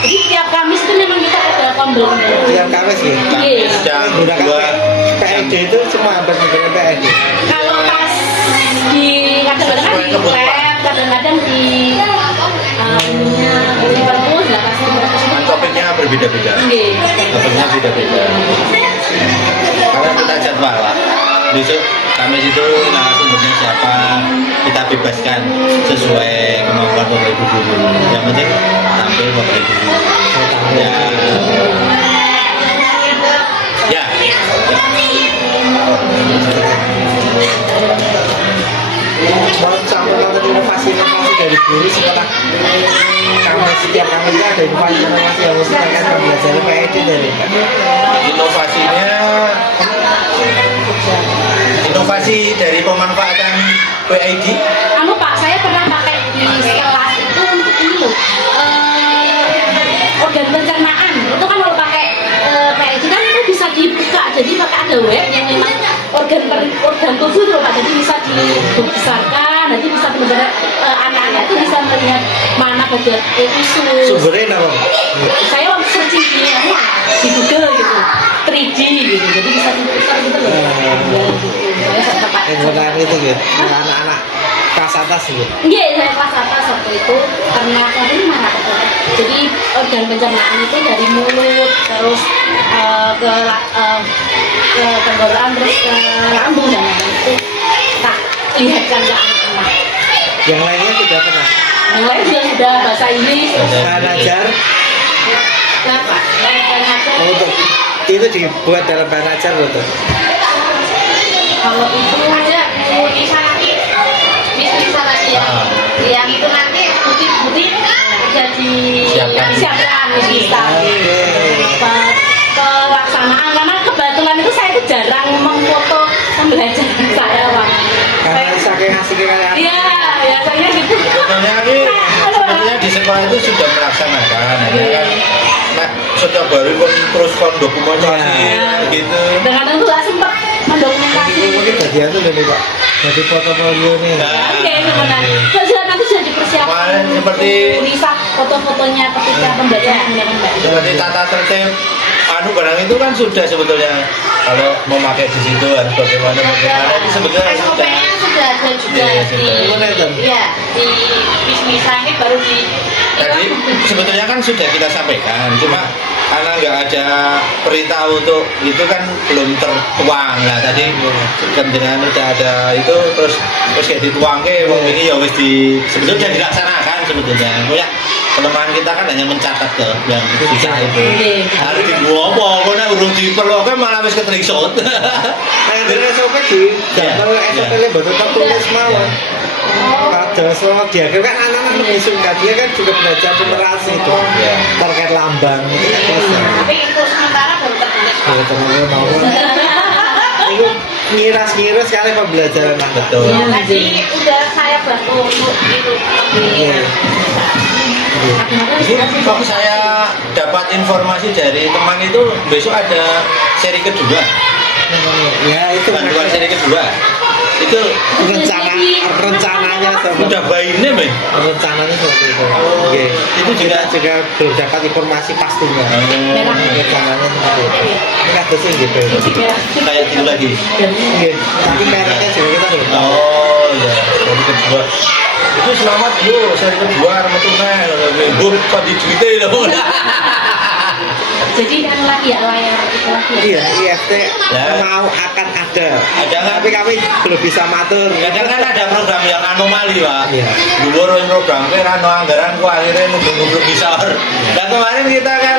Jadi tiap Kamis itu memang kita ada kombel-kombel. Tiap Kamis ya. Iya. Jam Menggunakan 2 PID itu semua hampir menggunakan PID. Kalau pas di kadang-kadang Sesuai di kebutuhan. lab, kadang-kadang di perpus, lah pasti Kan topiknya berbeda-beda. Topiknya beda-beda. Karena kita jadwal lah. Besok Kamis itu narasumbernya siapa, kita bebaskan sesuai kemampuan Bapak Ibu guru. Yang penting tampil Bapak Ibu guru. Ya. Ya. Mau sampai nonton inovasi-inovasi dari guru setelah setiap Kamis itu ada inovasi-inovasi yang mesti terkait pembelajaran PID dari Pak. Inovasi dari pemanfaatan PID. Anu Pak, saya pernah pakai di kelas itu untuk ini loh, organ pencernaan. Itu kan kalau pakai PID kan itu bisa dibuka, jadi pakai ada web yang memang organ tubuh itu loh Pak, jadi bisa dibesarkan, nanti bisa benar-benar anak-anak itu bisa melihat mana bagian usus. Sumbernya apa? Saya waktu searching di Google gitu, 3D gitu, jadi bisa diputar gitu loh. Saya sempat pakai. Penggunaan itu gitu, anak-anak kelas atas gitu. Iya, saya kelas atas waktu itu karena tadi mana tuh? Jadi organ pencernaan itu dari mulut terus ke tenggorokan terus ke lambung dan lain-lain itu tak lihatkan ke anak-anak. Yang lainnya sudah pernah. Yang lain juga sudah bahasa Inggris. Banajar Kenapa? Banajar. untuk itu dibuat dalam Banajar betul. Kalau itu ada bisa nanti ya. Yang itu nanti putih-putih jadi disiapkan bisa. Pelaksanaan karena kebetulan itu saya itu jarang memfoto pembelajaran saya Pak. Karena saking asiknya kayak Iya, biasanya gitu. Sebetulnya di sekolah itu sudah melaksanakan, hanya kan nah, setiap hari pun terus dokumentasi gitu. Dengan itu nggak sempat mendokumentasi. itu mungkin bagian itu dari Pak. Jadi portofolio nih. Oke, sebenarnya. Sudah nanti sudah dipersiapkan. Kemarin seperti- Bisa foto-fotonya ketika pembelajaran menggunakan Mbak. Seperti tata tertib barang itu kan sudah sebetulnya kalau mau pakai di situ harus bagaimana itu sebetulnya sudah. SOP-nya sudah ada juga Iya, di sudah. iya di Bismisa ini baru di Tadi sebetulnya kan sudah kita sampaikan, cuma karena nggak ada perintah untuk itu kan belum tertuang. Nah tadi kan dengan udah ada itu terus kayak dituang ke, wong ini ya wis di sebetulnya dilaksanakan sebetulnya. Punya kelemahan kita kan hanya mencatat ke yang sisa itu. Harus dibuang apa, kok nek urung diperlukan malah wis ketelisut. Akhirnya SOP di gambar SOP-nya betul tertulis mawon. Pada semua diakhir kan anak-anak lebih suka, dia kan juga belajar numerasi itu terkait lambang itu kan biasa. tapi itu sementara baru tertulis Pak. Ya teman-teman mau itu ngiras-ngiras sekali pembelajaran anak. Betul. Ya, tadi udah saya bantu untuk itu Iya. Ini waktu saya dapat informasi dari teman itu besok ada seri kedua, Ya itu bantuan seri kedua. Itu rencananya seperti udah bayinya, Ben. rencananya seperti itu. Oke. Itu juga belum dapat informasi pastinya. Rencananya seperti itu. Ini kasusnya gitu. Kayak gitu lagi. Oke. Tapi kayaknya juga kita belum tahu. Oh ya, seri kedua. Itu selamat bro, seri kedua metunya. Bu, kok dicuitin loh. jadi kan lagi ya layar itu lagi ya Iya, IFT Ya. mau akan ada. Ada nggak? Tapi kami belum bisa matur. Kadang kan ada program yang anomali pak. Iya. Dulu program kan ano anggaran ku akhirnya nunggu besar. Dan kemarin kita kan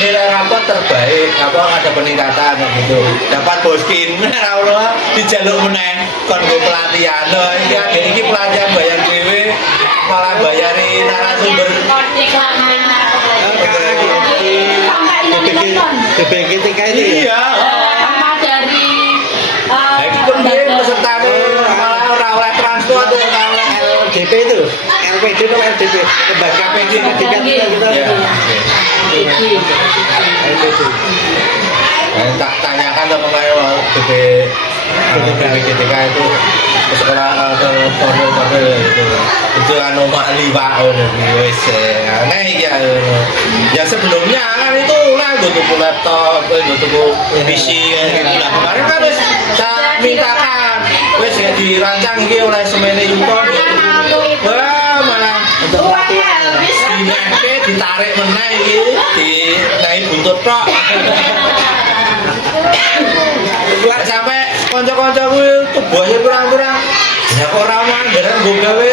nilai rapot terbaik, apa ada peningkatan gitu. Dapat boskin, Allah dijaluk meneng, kon gue pelatihan. Loh, ini pelatihan bayar dewe, malah bayari narasumber. BPG tingkat itu ya? Iya. sama dari Jadi kan dia peserta malah orang oleh transport atau oleh LDP itu, LPD atau LDP, lembaga pendidikan kita Ya. LPD. Tak tanyakan sama kemarin BP GTK itu sekolah kode itu anomali pak wes aneh ya. Yang sebelumnya kan itu lah gue tuh laptop, gue tuh PC gitu lah. Kemarin kan wes saya mintakan wes ya dirancang gitu oleh Semene Yuton. Wah malah ditarik meneh iki di naik buntut tok. Buat sampai kanca-kanca kuwi tubuhnya kurang-kurang. Ya kok rawan beneran gue gawe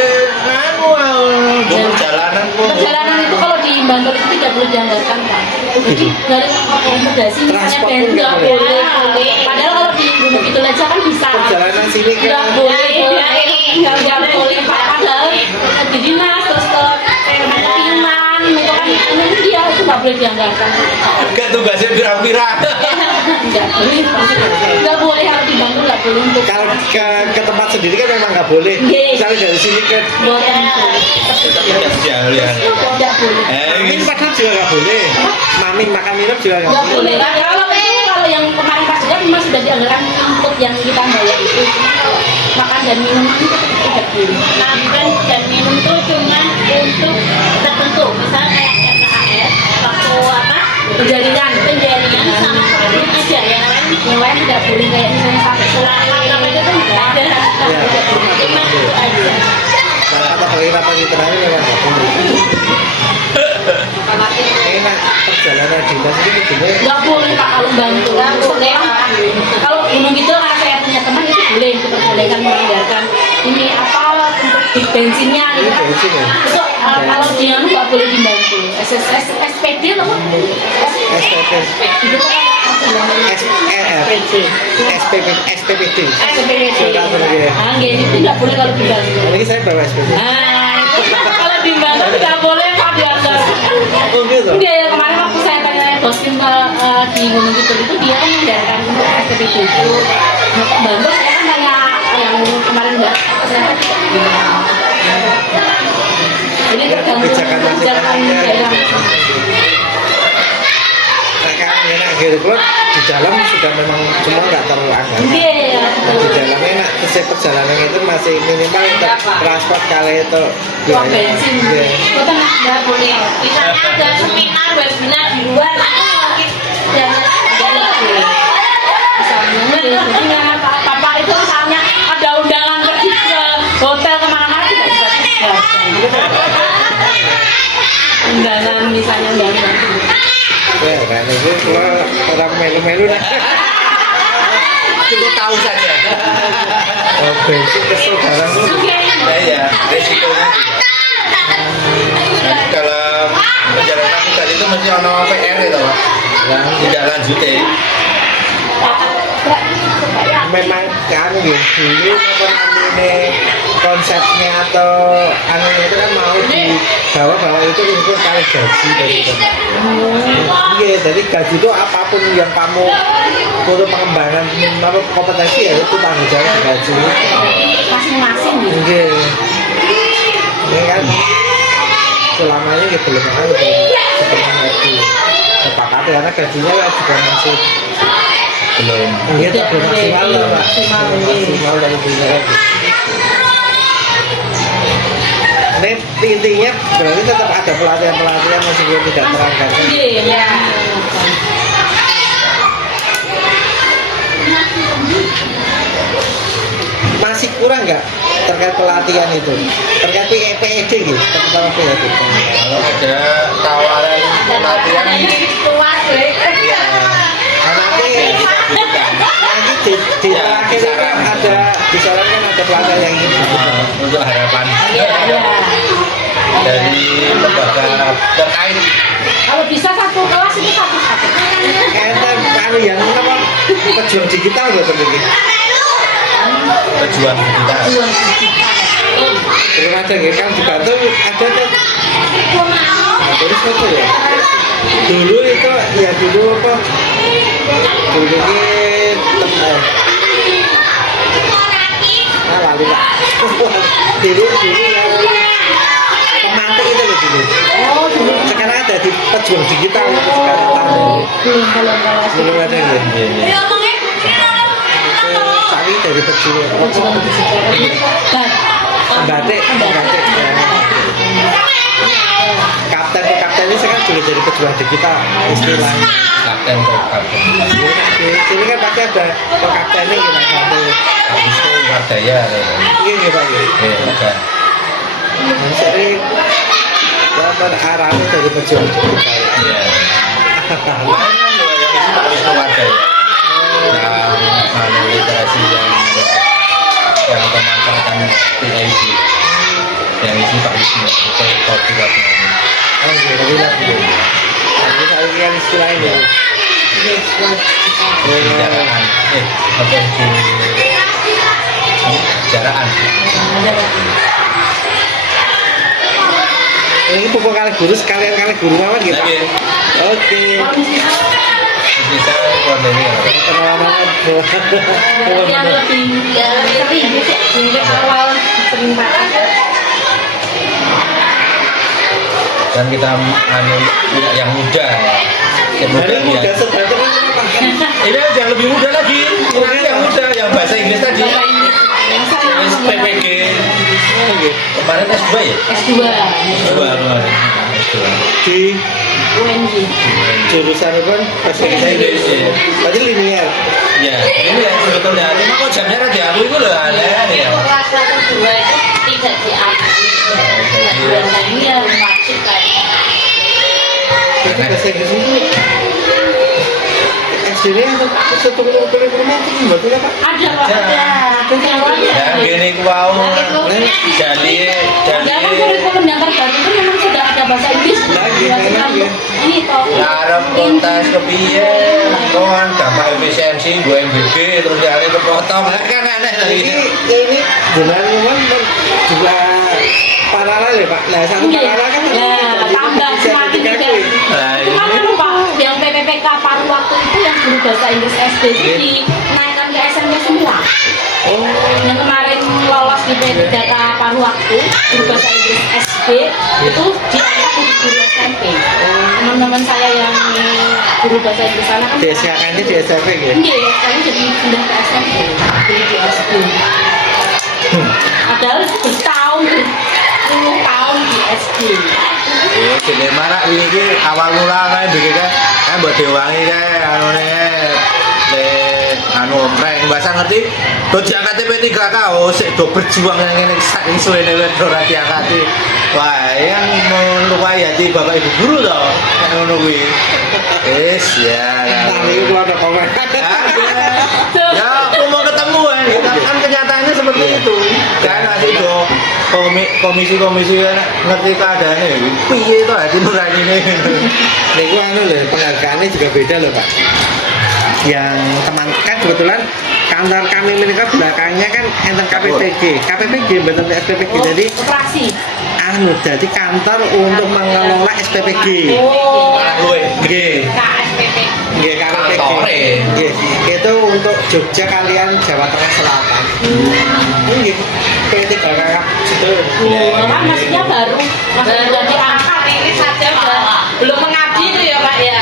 gue perjalanan kok. Perjalanan itu kalau di Bantul itu tidak boleh dianggarkan Pak. Jadi dari akomodasi misalnya band nggak boleh. Padahal kalau di Gunung Kidul aja kan bisa. Perjalanan sini kan Nggak boleh. Nggak boleh Pak. Padahal di dinas terus ke Piman itu kan ini dia itu nggak boleh dianggarkan. Enggak tugasnya pirang-pirang. Nggak boleh kalau di Bantul nggak boleh untuk. kalau ke tempat sendiri kan memang nggak boleh. Misalnya dari sini ke Boleh. Jangan. Tidak boleh. Maming padahal juga nggak boleh. Maming makan minum juga nggak Nggak boleh. boleh. Kalau yang kemarin pas juga memang sudah dianggarkan untuk yang kita bayar itu. Cuma kalau makan dan minum itu tidak boleh. Makan dan minum tuh cuma untuk tertentu, misalnya kayak RKHS, waktu apa Penjaringan. penjaringan sama sebelum aja yang lain Yang lain tidak boleh kayak misalnya sampai selama selama itu tuh nggak ada. Ya, Cuma itu aja. Kalau kata bagi apa kita ini memang nggak boleh. Enak perjalanan dinas ini benar. nggak boleh Pak kalau bantu. Kalau gunung itu karena saya punya teman itu boleh diperbolehkan menganggarkan ini apa untuk di bensinnya gitu kan. Bensin ya? Itu kalau dia nggak boleh dibantu. SPD loh. SPP Itu kan SPPD. SPPD. Sudah lagi ya. Ah, itu nggak boleh kalau dibantu. Ini saya bawa SPP. Nah, itu kalau dibantu tidak boleh Pak dianggarkan. Oh gitu. Dia yang kemarin waktu saya tanya boskin di Gunung Kidul itu dia kan menganggarkan untuk SPPD itu. Bantu saya kan tanya yang kemarin nggak ternyata tidak. Jadi tergantung kebijakan daerah. Sekarang enak gitu kalau di dalam sudah memang cuma nggak terlalu anggaran. Iya. Di dalam enak perjalanan itu masih minimal untuk transport kali itu. Uang bensin. Iya. Itu kan nggak boleh. Misalnya ada seminar, webinar di luar, itu mungkin jangan Misalnya, jadi papa itu misalnya ada undangan pergi ke hotel kemana-mana tidak bisa dianggarkan. Undangan misalnya undangan. Ya kan itu kalau orang melu-melu nah. Cukup tahu saja. Oh, bensin kesel barang tuh. Nah, ya, resikonya nanti dalam perjalanan kita itu mesti ono PR itu Pak. Yang tidak lanjutin. Memang kan gitu dulu apa namanya konsepnya atau anunya itu kan mau dibawa itu untuk kali gaji dari itu. Iya, jadi gaji itu apapun yang kamu untuk pengembangan apa kompetensi ya itu tanggung jawab di gaji. Masing-masing gitu. Iya. Ini kan selamanya ya belum kan seperti itu sepakati karena gajinya ya juga masih Belum. iya tak belum maksimal lah Pak. Maksimal dari dunia lagi. Ini intinya berarti tetap ada pelatihan meskipun tidak terangkat. Iya. Masih kurang nggak terkait pelatihan itu? Terkait PED gitu, tentang PED. Kalau ada tawaran pelatihan Iya. Nah, nanti di akhir itu ada disarankan ada pelatihan yang ini. untuk harapan Iya. dari lembaga terkait. Kalau bisa satu kelas itu satu-satu. Enten anu yang apa? Pejuang digital gitu begini. Pejuang kita. Uang digital. Terima kasih kan di Bantul ada tuh. Nah, terus apa ya? Dulu itu ya dulu apa? Dulu ini teman. Nah lalu Pak. Dulu ya pemantik itu loh dulu. Oh, dulu. Sekarang ada di pejuang digital itu sekarang tahu. Belum. Belum ada ya. Iya. Itu sangat ini dari pejuang pembatik ya. Kapten ini sekarang juga jadi pejuang di kita istilahnya. Kapten kok kapten. Di sini kan pasti ada kaptennya gitu satu. Habis itu Wardaya. Iya nih Pak ya. Ada. Jadi dapat arahnya dari pejuang di kita. Iya. Habis itu Wardaya. Yang literasi yang pemanfaatan PID yang isi Pak Wisnu itu kopi lagi. Oh iya, tapi lagi. Tapi saya kan istilah ini. Jaraan, apa jaraan. Ini pupuk kali guru sekalian kali guru apa gitu? Lagi, Oke. bisa keluar dari apa? Pengalaman yang lebih sering sih awal sering banget. Dan kita punya yang muda, yang muda Ini muda ya. sebenarnya apa? Ini yang lebih muda lagi, ini yang muda, yang bahasa Inggris tadi, SPPG. Kemarin S2 ya? S2 S2 kemarin. S2. Di UNJ. jurusan apa? Bahasa Inggris. Iya. Berarti linear. Ya, ini ya sebetulnya. Cuma kok jamnya kan diakui itu loh aneh ya. Kelas 1 2 itu tidak diakui. Dan ini yang wajib kan. Jadi bahasa Inggris itu SD-nya untuk tulis-tulis itu betul apa? Ada Pak, ada. Ya, gini ku mau Dali. Ya kan kurikulum yang terbaru itu memang sudah ada bahasa Inggris. Lagi, memang ya. Ini toh. Arab kontes kepiye, kon dampak efisiensi gue MBG terus dialih kepotong kan aneh lagi. Ini bulan juga paralel ya Pak. Nah satu paralel kan Ya, tambah semakin juga. Nah, Cuma ini kan Pak, yang PPPK paruh waktu itu yang guru bahasa Inggris SD itu dinaikkan ke SMP semua. Oh, Yang kemarin lolos di PPPK paruh waktu guru bahasa Inggris SD itu diangkat di guru SMP. Teman-teman saya yang guru bahasa Inggris sana kan desiakannya di SMP ya? Iya, sekarang jadi pindah ke SMP, jadi di SD. Padahal bertahun, 10 tahun di SD. ya sini mana ini awal mula kan bikin kan buat diwangi kan anu prank bahasa ngerti do diangkat P3K kau sik do berjuang yang ngene sak suwe nek ora diangkat. Wah, yang melukai hati Bapak Ibu guru toh. Kan ngono kuwi. Wis ya. Nah, ini gua ada komen. Ya, aku mau ketemu kan kenyataannya seperti itu. Kan nanti do komisi-komisi ngerti keadaannya. Piye to hati nurani ini. Niku anu lho, penghargaannya juga beda loh Pak. Yang teman kan kebetulan kantor kami mereka belakangnya kan enten KPPG betul SPPG jadi Operasi. anu jadi kantor untuk mengelola SPPG. Oh, Gue. Nggih. KSPP. Nggih KPPG. Kantore. Nggih. Itu untuk Jogja kalian Jawa Tengah Selatan. Nggih. PT Kakak situ. Kan maksudnya baru, maksudnya jadi angkat ini saja udah belum mengabdi itu ya Pak ya.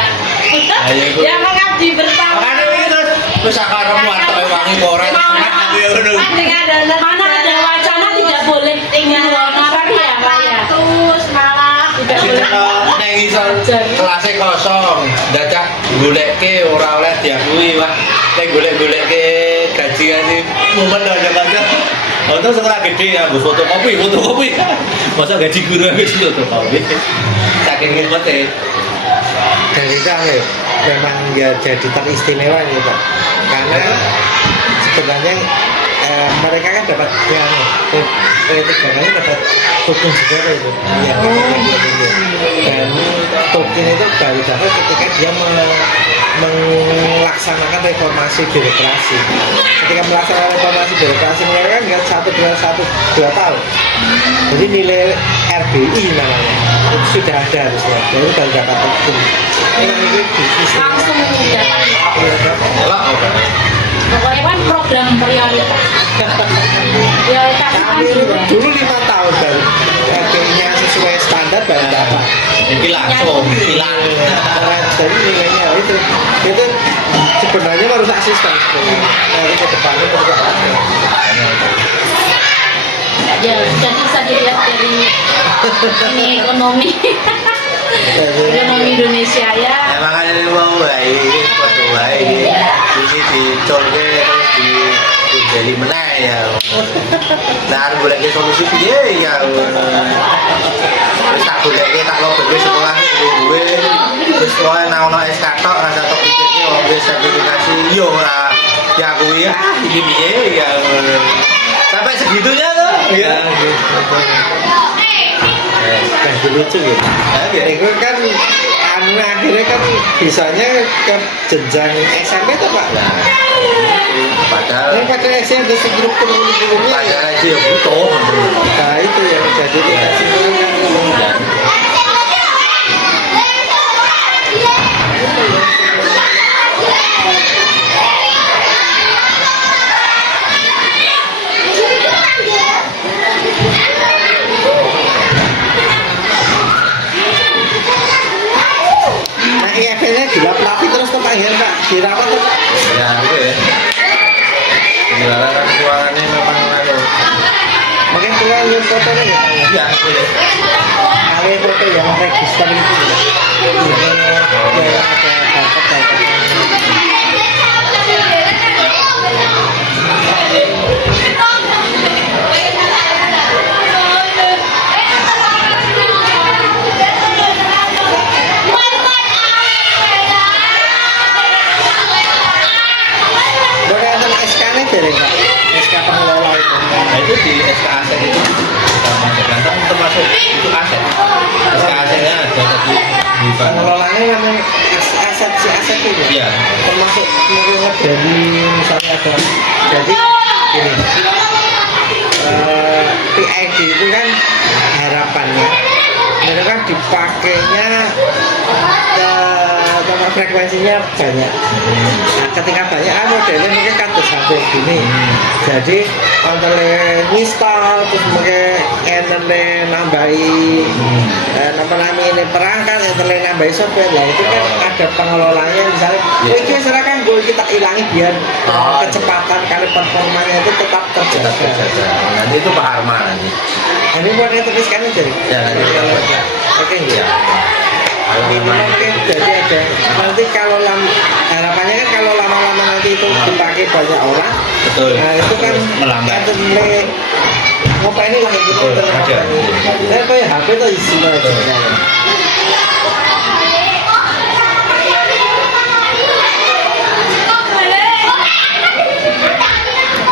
Ayo, Bu. Ya mengabdi bertahun. Makanya ini terus wis akaremu atok wangi korek semangat aku ya ngono. Mana ada wacana tidak boleh tinggal honorer ya Pak ya. Terus malah Tidak boleh. Neng isor kelasnya kosong, dadak goleke ora oleh diakui, Pak. Nek golek-golekke gaji ini momen kadang-kadang. Untuk sekolah gede ya, gue fotokopi. Masa gaji guru habis fotokopi. Saking ngikutnya. Dan itu memang ya jadi teristimewa nih Pak. Karena sebenarnya mereka kan dapat ya politik banget dapat token juga itu ya dan token itu baru dapat ketika dia melaksanakan reformasi birokrasi. Ketika melaksanakan reformasi birokrasi mereka kan nggak 1 2 tahun. Jadi nilai RBI namanya itu sudah ada harusnya. Jadi baru dapat token. Ini bisnis Langsung mendapat. Elok apa? Pokoknya kan program prioritas. Prioritas itu kan kami juga. dulu 5 tahun baru RBI-nya sesuai standar baru dapat. Ini langsung hilang. Jadi nilainya itu sebenarnya baru tak konsisten sebenarnya. Dari ke depannya terus ada. Ya, dan bisa dilihat dari ini ekonomi Indonesia ya. Ya makanya ini mau baik, foto baik. Ini dicolke terus jadi meneh ya. Nah, boleh ke solusi piye ya. Terus tak boleh tak lo pergi sekolah gue. Terus kowe nang ono SK tok rasa tok pikirke wong wis sertifikasi yo ora diakui iki piye ya. Sampai segitunya tuh. Ya. Nah, lucu gitu. Ya. Itu kan akhirnya kan bisanya ke jenjang SMP tuh Pak. Nah, padahal Ini pakai SMP ada grup kurikulumnya. padahal aja ya butuh. Nah itu yang jadi kita simpulkan. Nah IFN-nya dilap-lapi terus tuh Pak ya Pak, dirawat tuh. Ya itu ya. Sebenarnya kan ruangannya memang anu. Mungkin keluar yang fotonya ya Pak ya. Ya boleh. Ada foto yang register itu ya. Ini ya ada dapat. Boleh ada SK-nya dari Pak, SK pengelola itu. Nah itu di SK aset itu termasuk kantong termasuk itu aset. SK asetnya ada tadi di mana? Pengelolanya namanya aset si aset itu. Iya. Termasuk mungkin dari misalnya ada jadi ini PID itu kan harapannya itu kan dipakainya nomor frekuensinya banyak. Nah, ketika banyak modelnya mungkin kados sampai gini. Jadi kontrolnya install terus mungkin internet nambahi apa namanya perangkat internet nambahi software lah itu kan ada pengelolanya misalnya itu silakan gue kita hilangi biar kecepatan kali performanya itu tetap terjaga. Nanti itu Pak Arma nanti. Ini buat tuliskan aja. Ya nanti kita buat. Oke Ya. Kalau memang Oke, jadi ada nanti kalau harapannya kan kalau lama-lama nanti itu dipakai banyak orang, betul. nah itu kan Melambat. internet apa ini lah gitu Betul, internet ada. apa ini. Nah, kayak HP itu isinya aja.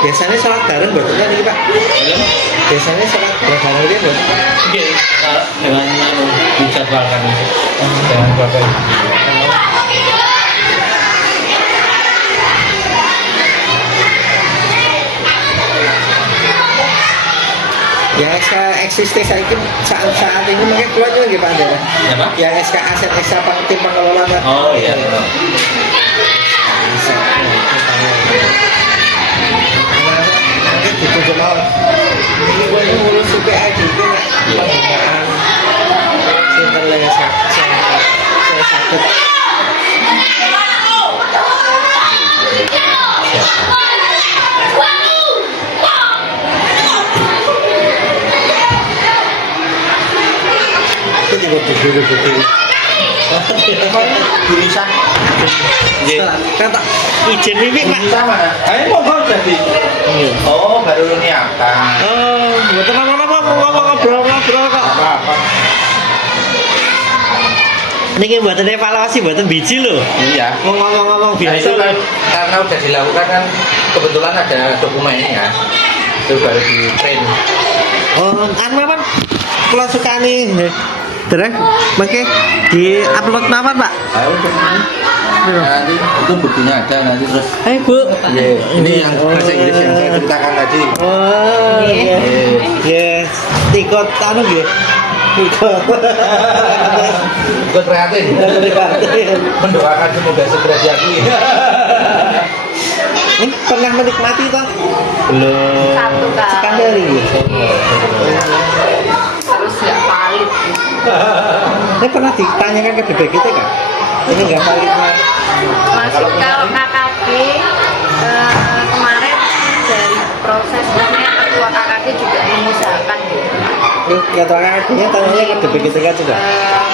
Biasanya sholat bareng buatnya nih Pak. Biasanya sholat bareng dia buat. Oke, dengan dijadwalkan dengan Bapak. Yang SK eksistensi saat ini mungkin keluar juga gitu Pak Andara. Ya Pak? Yang SK aset SK tim pengelola Pak. Oh iya. Aset. Mungkin ditunjuk mau. Ini gue ngurus PID itu penggunaan sinterle saya sakit. Itu juga dulu. Tulisan. Kata izin ini Pak. Tulisan mana? Ayo monggo jadi. Oh, baru nyiapkan. Oh, betul apa ngobrol kok. Apa-apa. Ini buatan evaluasi, buatan biji loh. Iya. Ngomong-ngomong Nah, biasa. itu kan karena udah dilakukan kan kebetulan ada dokumennya. Itu baru di train. Oh, anu apa? Kalau suka nih, terus, makanya di upload apa Pak? Ayo nanti itu buktinya ada nanti terus. Ayo Bu. Iya, ini yang bahasa Inggris yang saya ceritakan tadi. Oh, iya. Yes, ikut anu gitu. Ikut. Ikut prihatin. Mendoakan semoga segera diakui. Ini pernah menikmati toh? Belum. Satu kali. Sekali. Harus nggak valid. Ini pernah ditanyakan ke BPKT kan? Ini nggak valid Mas. Masuk kalau KKB keterangan artinya tanyanya ke DPGTK juga.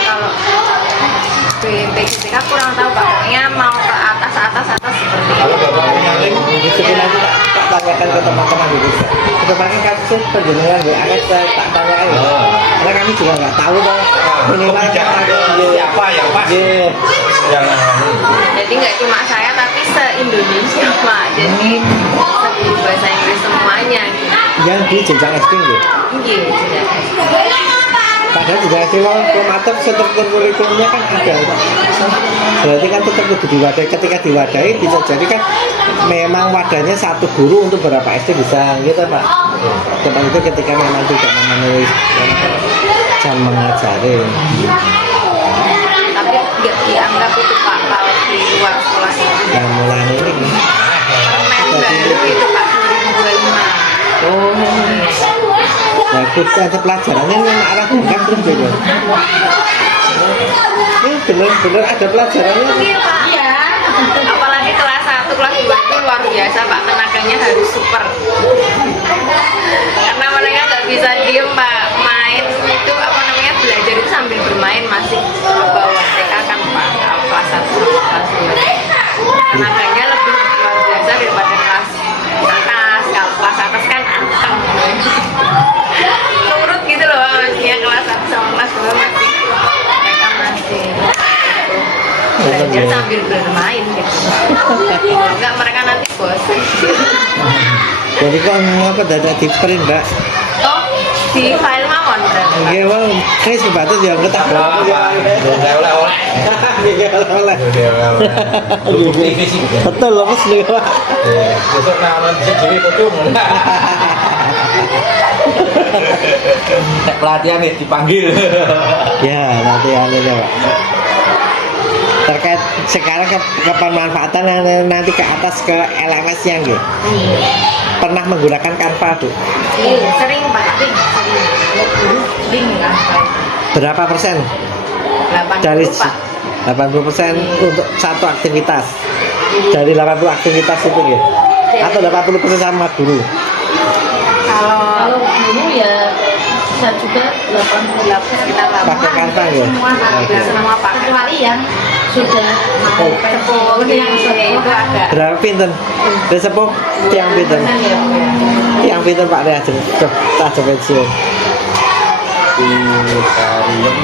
Kalau BPGTK kurang tahu Pak, pokoknya mau ke atas seperti Kalau itu. bapak menyaling, Di sini nanti tak tanyakan ke teman-teman di desa. Kemarin kasusnya penjenengan BAS tak tanyakan ya. Oh. Karena kami juga nggak tahu dong. Minimal Kok tidak kan ada siapa yang pas? Iya. Yang Jadi nggak cuma saya tapi se-Indonesia Pak. Jadi se bahasa Inggris semuanya. Yang di jenjang SD gitu. Iya, tidak. Padahal juga SD formatif struktur kurikulumnya kan ada. Berarti kan tetap kudu diwadahi. Ketika diwadahi bisa jadi kan memang wadahnya satu guru untuk berapa SD bisa gitu Pak. Seperti itu ketika memang tidak memenuhi jam mengajari. Tapi nggak dianggap itu Pak kalau di luar sekolah itu. Yang mulai ini Permen baru itu Pak 2025. oh ya kita ada pelajarannya yang arah bukan terus gitu. Ini bener-bener ada pelajarannya. Iya Pak. Iya. Apalagi kelas 1, kelas 2 itu luar biasa Pak, tenaganya harus super. Karena mereka nggak bisa diem Pak, main itu apa namanya belajar itu sambil bermain masih bawah TK kan Pak, kelas 1 sampai kelas 2. Tenaganya lebih luar biasa daripada kelas atas. Kalau kelas atas kan anteng. Nurut gitu loh, maksudnya kelas 1 sama kelas 2 masih mereka masih belajar sambil bermain gitu. Kalau enggak mereka nanti bosan. Jadi kok ngapa dadak di print Mbak? Oh, di file mawon berarti. Iya bang, ini sebatas yang ketak berapa ya? oleh-oleh. Iya oleh. Lu TV sih. Betul loh mas nih Pak. Besok nama bisa jadi pocong. Pelatihan nih dipanggil. Ya nanti anu ya Pak. Terkait sekarang kepemanfaatan nanti ke atas ke LMS nya gitu. Pernah menggunakan Canva Bu? Iya, sering Pak, sering lah. Berapa persen? 80 Dari Pak. 80% untuk satu aktivitas. Dari 80 aktivitas itu gitu. Atau 80% sama guru. Kalau dulu ya bisa juga 88 sekitar 8. Pakai Canva ya? Oke. Semua pakai. Kecuali yang sudah mau sepuh yang sore itu ada. Berapa pinten? Udah sepuh tiang pinten? Tiang pinten Pak Dea tak pensiun. Di Sariem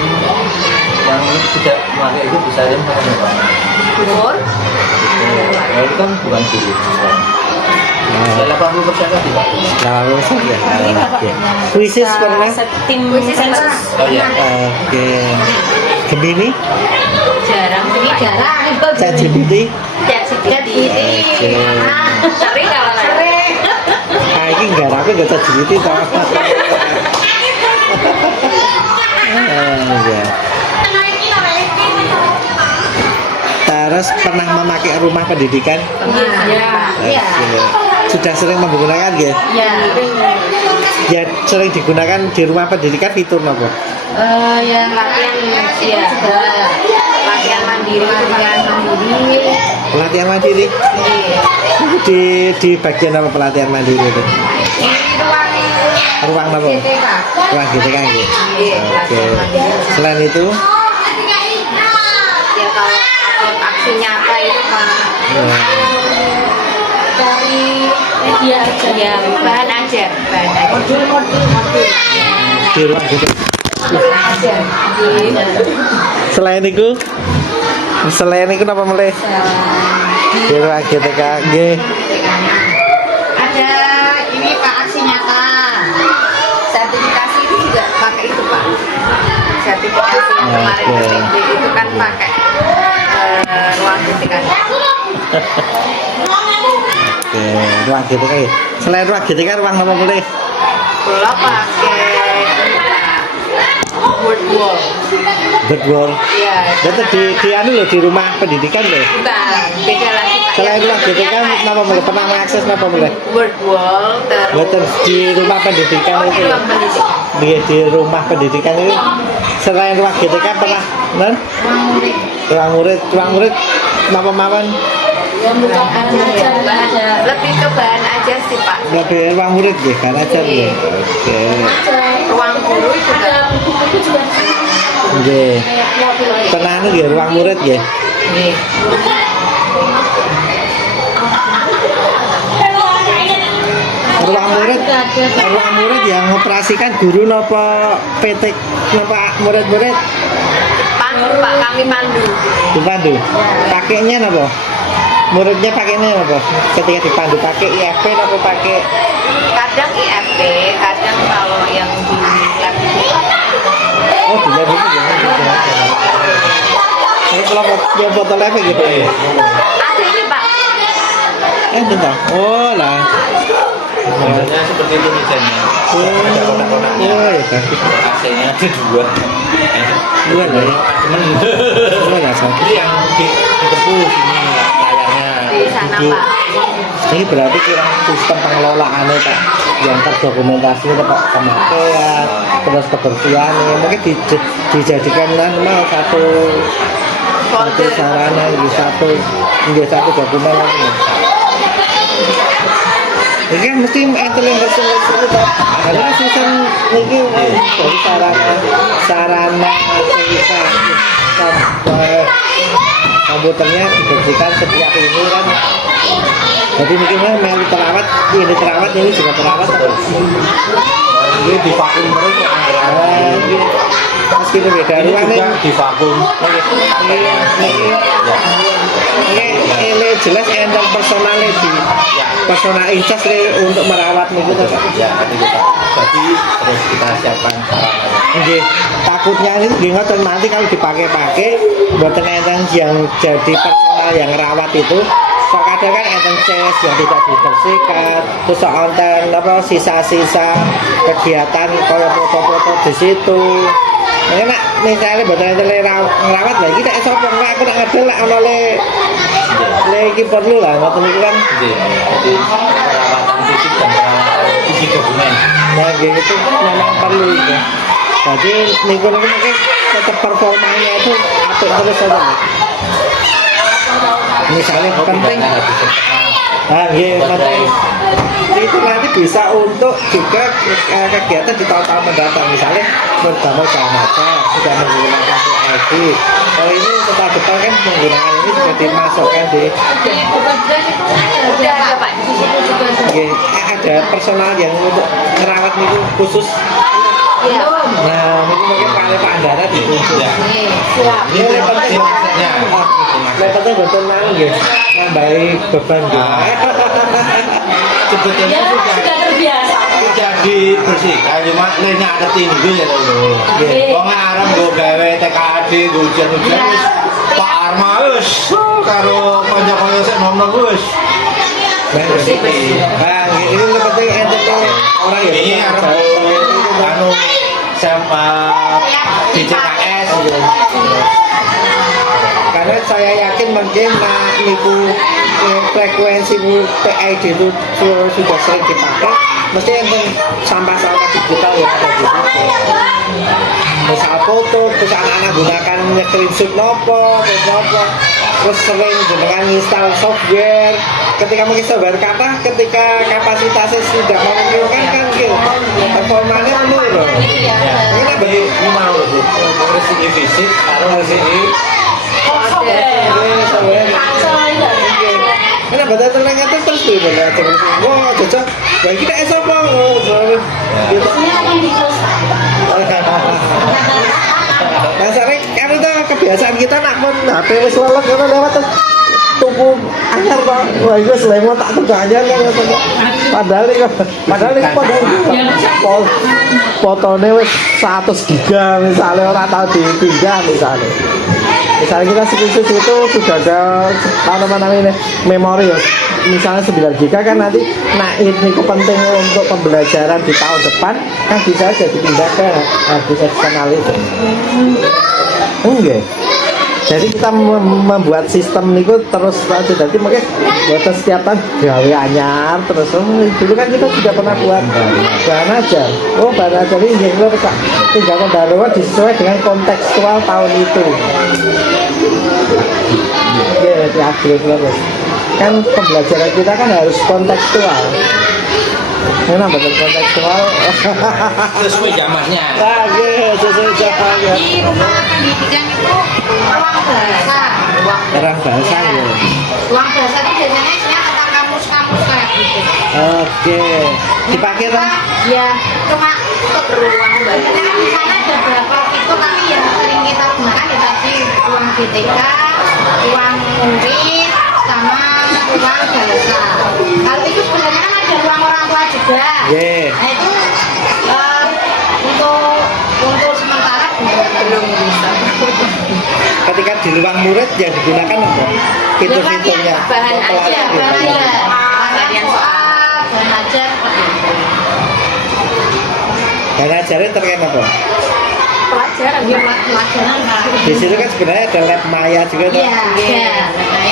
yang tidak memakai itu di Sariem sama Pak. Bubur. Ya, itu kan bukan guru. Ya 80% kan tidak. 80% ya? Oke. Krisis pernah? Tim sensus. Oh iya. Oke. Gemini? Jarang sih jarang. ChatGPT? ChatGPT. Oke. Sering kalau sering. Ah, ini nggak rapi nggak ChatGPT toh. Ya. Terus pernah memakai rumah pendidikan? Iya. Oke. Sudah sering menggunakan ya? Iya. Ya sering digunakan di rumah pendidikan fitur apa? Yang latihan ya latihan mandiri Pelatihan mandiri? Di bagian apa pelatihan mandiri itu? Ruang apa? Ruang GTK gitu. Oke. Selain itu? Ya kalau aksi nyata itu Pak dari media aja ya bahan ajar modul Di ruang GTK. ajar Selain itu apa mulai? Di ruang GTK G. ada ini Pak aksi nyata sertifikasi itu juga pakai itu Pak sertifikasi yang kemarin Oke. SMP itu kan pakai ruang GTK. Oke, ruang GTK ya. Selain ruang GTK ruang apa mulai? Belum pakai word wall. Bedwall. Iya. Itu di anu loh di rumah pendidikan loh. Bukan, beda lagi Pak. Selain ruang GTK kenapa mulai pernah mengakses kenapa mulai? Word wall Betul di rumah pendidikan di itu. ruang pendidikan. Di rumah pendidikan itu selain ruang GTK pernah non? Ruang murid kenapa mawon? yang bukan aja. Lebih ke bahan aja sih Pak. Lebih ruang murid ya, kan aja ya. Oke. Ruang guru juga. Buku-buku juga Oke. Tenang ya ruang murid ya. Ruang murid yang operasikan guru nopo PT nopo murid-murid Pandu Pak, kami pandu. dipandu. Pakainya nopo? Muridnya pakainya nopo? Ketika dipandu pakai IFP nopo pakai Kadang IFP, kadang kalau yang di lab itu oh dilihat itu ya. Ini kalau yang foto live gitu ya. ada ini Pak. Tentang. Oh lah. Sebenarnya seperti itu desainnya. Ada kotak-kotaknya. Oh ya kan. AC-nya ada dua. Dua lah ya. Temen. Dua lah satu. Ini yang ditepus ini layarnya. Di sana Tujuh. Pak. Ini berarti kurang sistem pengelolaannya Pak, yang terdokumentasi Pak pemakaian, terus kebersihan, mungkin dijadikan satu sarana, satu dokumen lagi. Ini kan mesti enten yang versi-versi itu Pak. Karena sistem ini dari sarana bisa komputernya dibersihkan setiap ini kan. Jadi mungkin melu terawat, ini terawat, ini juga terawat. Ini divakum terus ya. Meski berbeda Ini ruang juga divakum. ini jelas enten personalnya di personal incas untuk merawat nih gitu Pak. Ya, nanti kita jadi terus kita siapkan sarananya. Nggih, takutnya ini nggih ngoten nanti kalau dipakai-pakai mboten enten yang jadi personal yang rawat itu. So kadang kan enten ces yang tidak dibersihkan, terus enten apa sisa-sisa kegiatan kayak foto-foto di situ. Nah, nak misalnya mboten enten ngerawat lagi tak sapa nek aku nak ngedel lek ana le iki perlu lah ngoten niku kan. Jadi perawatan fisik dan perawatan isi dokumen. Nah, gitu memang perlu itu. Jadi niku mungkin tetap performanya itu apik terus saja. Misalnya penting, nah, iya penting. Itu nanti bisa untuk juga kegiatan di tahun-tahun mendatang. Misalnya bertemu sama sudah menggunakan PID. Kalau ini setelah depan kan menggunakan ini sudah dimasukkan di. Udah ada Pak. Di situ juga ada. Oke, ada personal yang untuk merawat itu khusus. Iya. Nah, mungkin Pak Andara ditunjuk. Ya. Siap. Ini yang penting Ya. yang penting betul nang ya, nambahi beban gitu. Sebetulnya sudah terbiasa. sudah dibersihkan cuma lainnya ada tinggi ya lho. Wong arep nggo gawe TKD hujan-hujan wis Pak Arma wis karo kanca-kanca sik nom-nom wis. Bang, ini yang penting ente orang ya. Ini arep anu sama DCKS Karena saya yakin mungkin niku frekuensi PID itu sudah sering dipakai, mesti enten sampah-sampah digital yang ada di situ. Misal foto, terus anak-anak gunakan screenshot nopo, terus sering dengan install software. Ketika menginstal kata, ketika kapasitasnya sudah memungkinkan kan gitu, performanya menurun. Ini bagi ini mau resiki fisik karo resiki Karena batas terlengah terus tuh benar terus. Wah cocok. Bagi kita apa? Gitu. Nah sering kan itu kebiasaan kita nak pun HP wis lelek kalau lewat tuh tuku anyar Pak. Wah itu selemo tak tuku anyar kan padahal fotonya wis 100 giga misalnya orang tahu dipindah misalnya kita screenshot itu sudah ada apa namanya memori ya misalnya 9 giga kan nanti nah ini penting untuk pembelajaran di tahun depan kan bisa aja dipindah ke harddisk eksternal itu enggak jadi kita membuat sistem itu terus aja jadi mungkin buat setiap tahun gawe anyar terus dulu kan kita sudah pernah buat bahan ajar bahan ajar ini yang tinggal pembaruan disesuaikan dengan kontekstual tahun itu ya di upgrade kan pembelajaran kita kan harus kontekstual. Kenapa betul kontekstual? Sesuai zamannya. Iya, sesuai zamannya. Di rumah pendidikan itu ruang bahasa. Orang bahasa ya. Ruang bahasa itu biasanya isinya kata kamus-kamus kayak gitu. Oke, dipakai lah. Ya, cuma untuk ruang bahasa. Kan di sana ada beberapa itu, tapi yang sering kita gunakan ya tadi ruang BTK, ruang murid, sama ruang bahasa. Kalau itu sebenarnya kan ada ruang orang tua juga. Yeah. Nah itu untuk sementara belum bisa. Ketika di ruang murid yang digunakan apa? Fitur-fiturnya. Bahan aja, bahan Gitu. aja. Bahan soal, bahan ajar seperti itu. Dan ajaran terkait apa? Pelajaran, ya pelajaran Pak. Di situ kan sebenarnya ada lab maya juga tuh. Iya, ada.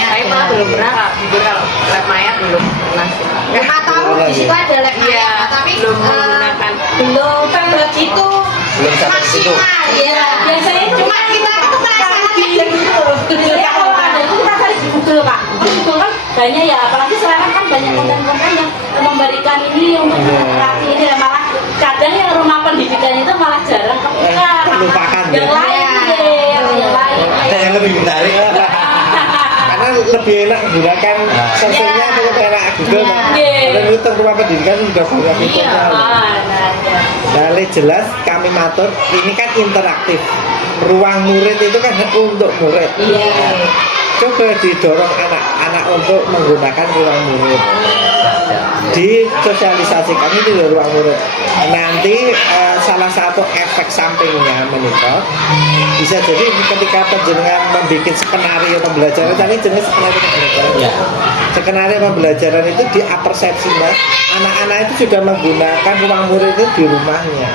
Saya malah belum pernah kak, jujur kalau lab maya belum pernah sih. Nggak tahu di situ ada lab maya, Iya, tapi belum menggunakan. belum itu Belum sampai ke situ. maksimal. Iya. Biasanya Cuma kita itu penasaran aja gitu. Sebenarnya kalau ada itu kita cari di Google Pak. Google kan banyak ya, apalagi sekarang kan banyak konten-konten yang memberikan ini untuk menerapkan ini ya, malah kadang yang rumah pendidikan itu malah jarang kebuka. Terlupakan, Yang ya. lain deh, yang lain. Ada yang lebih menarik. Karena lebih enak menggunakan sensornya Iya. lebih enak Google. Iya. Dan itu rumah pendidikan sudah banyak fiturnya. Nah, jelas kami matur ini kan interaktif. Ruang murid itu kan untuk murid. Iya. Coba didorong anak-anak untuk menggunakan ruang murid. Disosialisasikan itu di ruang murid. Nanti salah satu efek sampingnya menikah bisa jadi ketika penjenengan membuat skenario pembelajaran, tadi jenis skenario pembelajaran. Ya. Skenario pembelajaran itu di persepsinya anak-anak itu sudah menggunakan ruang murid itu di rumahnya.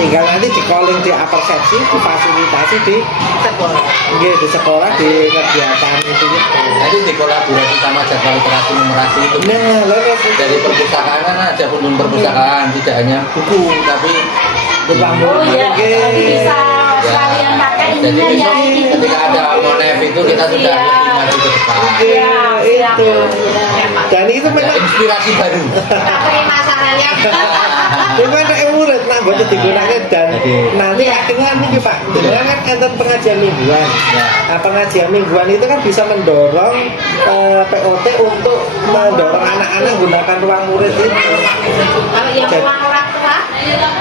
Tinggal nanti di calling di persepsi, difasilitasi di Sekolah. di sekolah, di kegiatan itu gitu. Nanti dikolaborasi sama jadwal literasi numerasi itu. Nah, lalu Dari perpustakaan kan ada kebun perpustakaan, tidak hanya buku tapi ruang Oh murid iya, mungkin. nanti bisa sekalian pakai Jadi ininya ya. besok ketika ada Monef itu kita sudah Iya. lebih maju ke depan. Iya, Siap, itu. siap. Dan itu Ada memang inspirasi baru. Kita terima sarannya. memang ada murid nah buat digunakan dan Jadi- nanti akhirnya ini Pak, sebenarnya kan enten pengajian mingguan. Ya. Nah, pengajian mingguan itu kan bisa mendorong POT untuk mendorong anak-anak gunakan ruang murid itu. Kalau yang Jadi- ruang orang tua,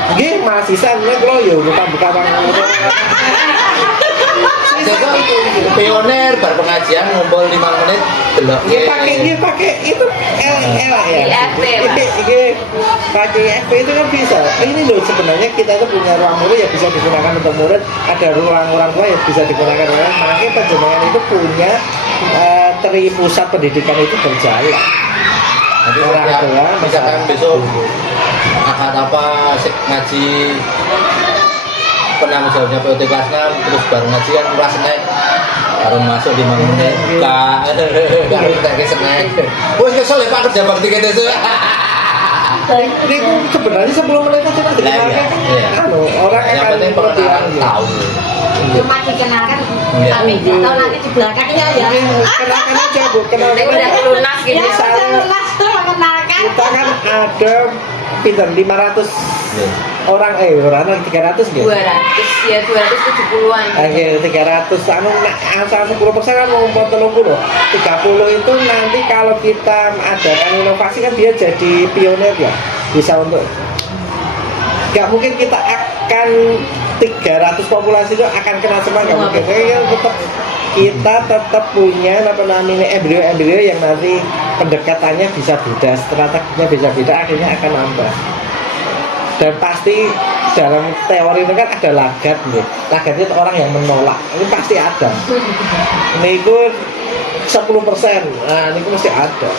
Nggih, mahasiswa sebenarnya kalau ya buka ruang murid. Jadi pioner berpengajian ngumpul 5 menit belok. Dia pakai itu enak ya. IFP, Pak. Ini pakai IFP itu kan bisa. Ini loh sebenarnya kita itu punya ruang murid yang bisa digunakan untuk murid, ada ruang orang tua yang bisa digunakan untuk murid. Makanya penjenengan itu punya pusat pendidikan itu berjalan. Nanti Orang setiap- tua, misalkan masyarakat. besok akad apa ngaji penanggung jawabnya POT kelas 6 terus baru ngaji kan kelas snack baru masuk 5 menit buka baru kita ke snack wes kesel ya Pak kerja bakti kita itu Ini sebenarnya 10 menit aja nanti Nah, iya, iya. orang yang akan penting pengenalan tahu cuma dikenalkan, Iya. tapi nggak tahu nanti di belakangnya ya. Kenalkan aja Bu, kenalkan Udah aja. lunas gitu. Ya udah lunas tuh mengenalkan. Kita kan ada pinter 500 orang orang 300 gitu. 200 ya 270-an. Oke, 300 anu asal 10% kan mau 30. 30 itu nanti kalau kita adakan inovasi kan dia jadi pionir ya. Bisa untuk nggak mungkin kita akan 300 populasi itu akan kena semua nggak mungkin. Kita tetap punya apa namanya embrio-embrio yang nanti pendekatannya bisa beda, strateginya bisa beda, akhirnya akan nambah. Dan pasti dalam teori itu kan ada lagat nih. Lagat itu orang yang menolak. Ini pasti ada. Ini itu 10%. Nah, ini mesti ada.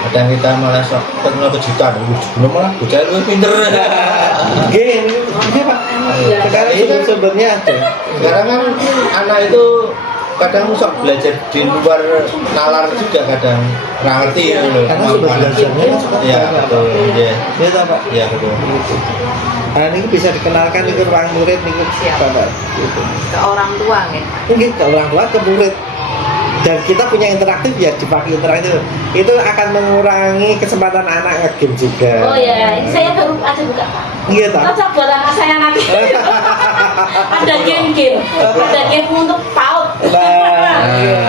kadang kita malah sok teknologi kejutan belum malah bocah lu pinter Gini Pak. Sekarang sumber-sumbernya ada. sekarang kan anak itu kadang sok belajar di luar nalar juga kadang nggak ngerti ya loh Karena sumber belajarnya ya betul ya Iya tak, Pak? ya betul Nah, ini bisa dikenalkan ke ruang murid nih Siap. Bapak. Gitu. Ke orang tua kan. Mungkin ke orang tua ke murid. dan kita punya interaktif ya dipakai interaktif itu akan mengurangi kesempatan anak nge-game juga. Oh ya, saya baru aja buka. Iya tak? Cocok buat anak saya nanti. Ada game-game, ada game untuk PAUD. Nah,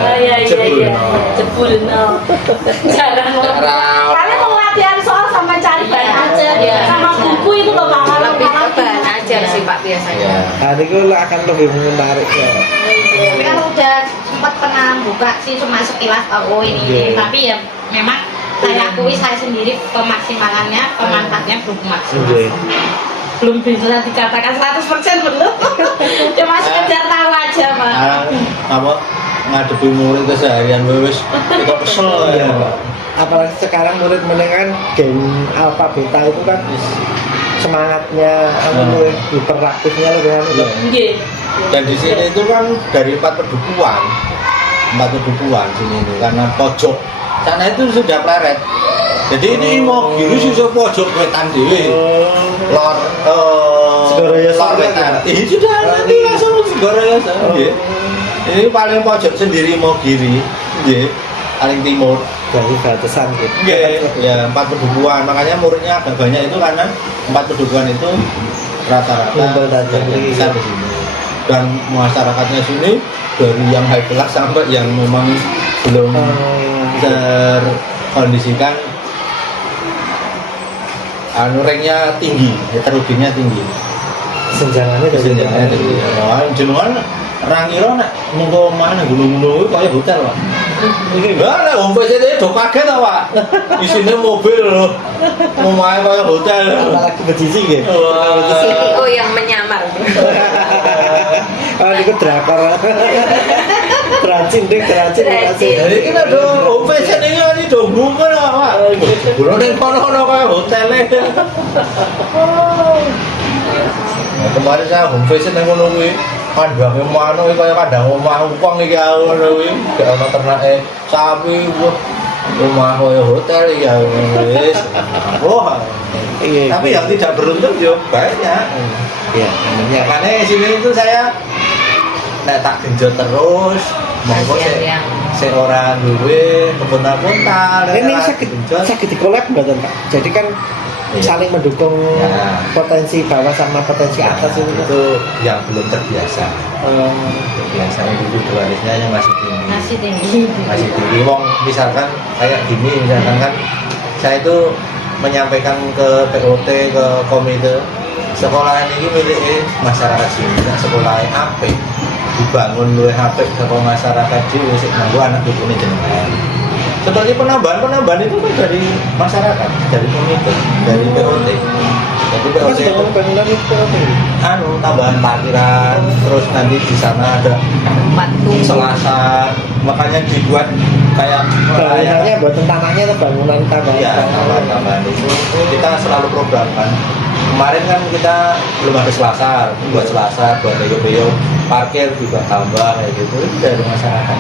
Oh iya iya jebul. iya. Jebul. Oh. Jarang mau. Kalian mau latihan soal sama cari bahan aja Iya. sama buku itu loh Pak. Lebih ke bahan ajar sih Pak biasanya. Ya. nah itu akan lebih menarik ya. Tapi kan udah sempat pernah buka sih cuma sekilas tahu ini. Iya. Tapi ya memang saya akui saya sendiri pemaksimalannya, pemanfaatnya belum maksimal. Oke. Belum bisa dikatakan 100% belum. Cuma sekedar tahu aja Pak. Apa ngadepi murid keseharian wis kita kesel ya. Iya, Pak. Apalagi sekarang murid-murid kan game alpha beta itu kan semangatnya lebih hiperaktifnya lebih anu. Iya. Nggih. Dan di sini itu kan dari 4 pedukuhan sini itu karena pojok sana itu sudah pleret. Jadi ini mau kiri susu pojok wetan dewe. Lor Segara Yasa lor wetan. Ini sudah nanti langsung Segara Yasa. Nggih. Ini paling pojok sendiri mau kiri. Nggih. Paling timur. Dari batasan gitu. Nggih. Ya 4 pedukuhan. Makanya muridnya agak banyak itu karena 4 pedukuhan itu rata-rata Kumpul datang sebagian besar di sini. Dan masyarakatnya sini dari yang high class sampai yang memang belum terkondisikan ranknya tinggi, heterogennya tinggi, Senjangannya dari kesenjangannya tinggi. Nah, jenengan rangiro nak mengko mana gunung-gunung itu kayak hotel Pak. Enggak lah, om PCT do kaget ta Pak. Isine mobil loh. Omahe kayak hotel. apalagi berdisi gitu. Wah. CEO yang menyamar. Kalau itu drakor. Beracin deh, beracin. Jadi kita do om PCT ini kan do bunga Pak. Bulan ning kono kayak hotel. Nah, kemarin saya home visit yang ngono kuwi kandangnya mana kaya kandang omah upang iki ngono kuwi gak ono ternake sapi rumah kaya hotel ya wis. Wah. Iya. Tapi yang tidak beruntung yo banyak. Iya, namanya. Makanya sini itu saya nek tak genjot terus monggo sik ora duwe kebun-kebun Ini sakit dikolab mboten Pak. Jadi kan Iya. saling mendukung Ya. potensi bawah sama potensi atas itu. itu yang belum terbiasa. Biasanya individualisnya yang masih tinggi. Masih tinggi. Masih tinggi. Wong misalkan kayak gini, misalkan kan saya itu menyampaikan ke POT, ke komite sekolah ini milik masyarakat sini. Nah, sekolah apa dibangun oleh HP ke masyarakat di sik nganggo anak putune jenengan. Seperti penambahan itu kan dari masyarakat, dari komite, dari POT. Jadi POT itu bangunan itu tambahan parkiran, terus nanti di sana ada Patung. Selasa, makanya dibuat kayak bangunannya buat tanahnya atau bangunan tambahan. ya tambahan itu kita selalu programkan. Kemarin kan kita belum ada Selasa, buat Beyo parkir juga tambah kayak gitu itu dari masyarakat.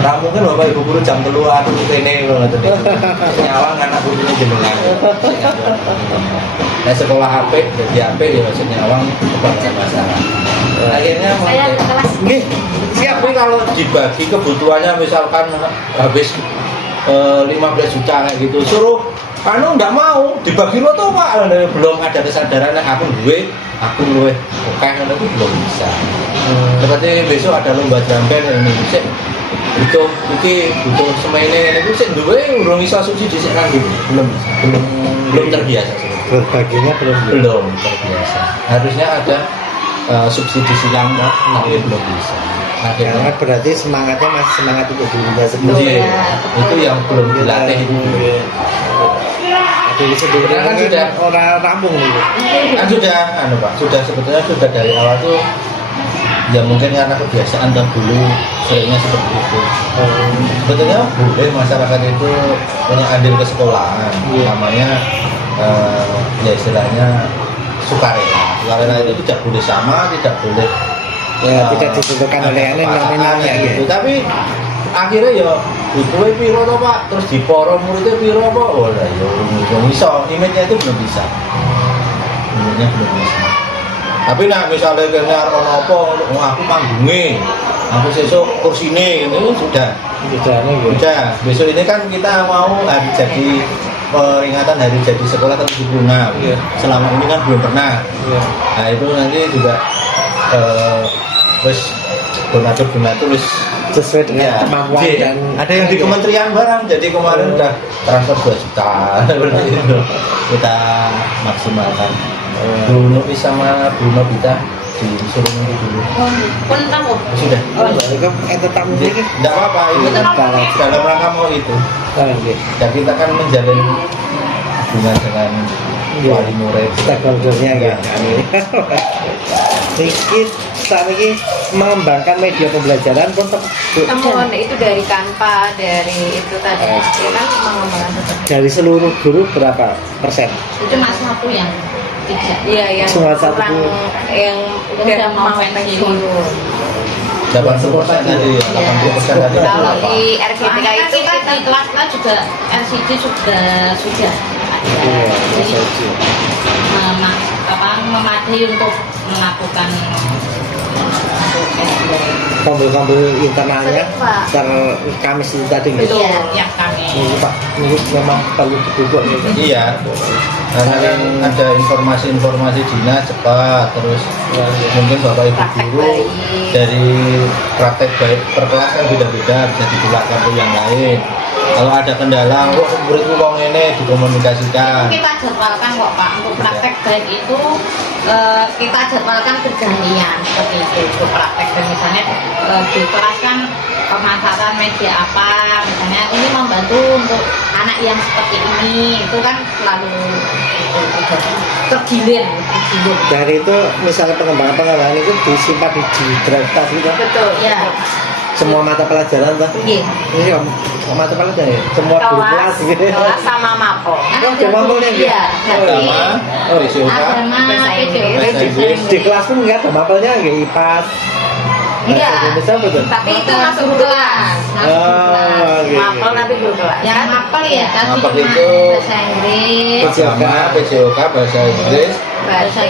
Nah mungkin bapak ibu guru jam keluar ini loh nanti nyawang anak putunya jenengan. Nah sekolah HP jadi HP ya maksudnya nyawang kepada masyarakat. Akhirnya Saya kelas Nih, tapi kalau dibagi kebutuhannya misalkan habis 15 juta kayak gitu, suruh nggak mau dibagi roto Pak, belum ada kesadaran aku luwe oke itu belum bisa. Seperti besok ada lomba jamben ini sih butuh semene itu sih urung iso subsidi sih kan gitu, belum terbiasa sih. Berbaginya Belum terbiasa. Harusnya ada subsidi silang tapi belum bisa. Akhirnya berarti semangatnya masih semangat itu dulunya sendiri. iya, itu yang belum dilatih itu. Jadi sebenarnya Kan sudah- orang rampung nih. Kan sudah Pak, sebetulnya sudah dari awal tuh ya mungkin karena kebiasaan dahulu seringnya seperti itu. Sebetulnya boleh masyarakat itu punya andil ke sekolahan, namanya ya istilahnya sukarela itu tidak boleh sama, tidak boleh Tidak ditentukan oleh aneh nominalnya gitu. gitu. Tapi akhirnya ya butuhnya piro toh Pak, terus diporo muridnya piro apa? Oh lah ya belum bisa, image-nya itu belum bisa. Image-nya belum bisa. Tapi nah misalnya kene arep ono apa, aku panggungnya, aku sesuk kursine gitu sudah. Sudah nih. Udah, besok ini kan kita mau hari jadi peringatan hari jadi sekolah ke-76. Iya. Selama ini kan belum pernah. Iya. Nah itu nanti juga terus donatur wis Sesuai dengan ya, kemampuan J. dan Ada yang di kementerian barang, jadi kemarin udah transfer 2 juta seperti itu. Kita maksimalkan. Bruno sama Bruno kita disuruh nunggu dulu. Pun tamu. Sudah. itu tetap ini. Tidak apa-apa, itu dalam rangka mau itu. Oke. Dan kita kan menjalin hubungan dengan wali murid. Stakeholdernya ya. Niki saat ini mengembangkan media pembelajaran pun Temuan itu dari Canva, dari itu tadi, ya kan mengembangkan tetap. dari seluruh guru berapa persen? Itu mas satu yang tidak. Iya, yang Cuma satu. kurang yang udah mau pensiun. 80% tadi, 80% tadi. Kalau di RGTK RGTK itu itu kan di kelas-kelas juga RCD sudah ada. Iya, Jadi, setuju. Memadai untuk melakukan Tombol-tombol internalnya Betul, Pak. terkamis itu tadi nggak? itu Iya. yang kami Ini Pak, ini memang perlu didukung gitu. Iya. Karena kan ada informasi-informasi dinas cepat, terus mungkin bapak ibu Praktek guru baik. dari praktek baik per kelas kan beda-beda, bisa ditularkan ke yang lain. Kalau ada kendala, kok muridku kok ini dikomunikasikan. kita jadwalkan kok Pak untuk praktek baik itu kita jadwalkan bergantian seperti itu untuk praktek dan misalnya di kelas kan pemanfaatan media apa misalnya ini membantu untuk anak yang seperti ini itu kan selalu tergilir. Dari itu misalnya pengembangan itu disimpan di drive tas gitu. Betul ya. Semua mata pelajaran tuh. Iya. Ini ya, mata pelajaran ya. Semua guru kelas gitu. kelas sama mapel. Oh, ada mapelnya gitu? Iya. Agama, PCOK, Agama, Bahasa PCOK, Bahasa Inggris. Di kelas pun nggak ada mapelnya, nggak IPAS. Iya. Bisa betul. Tapi itu masuk kelas. Oh, gitu. Mapel tapi guru kelas. Yang mapel ya tadi Mapel cuma itu bahasa Inggris, agama, PCOK, bahasa Inggris,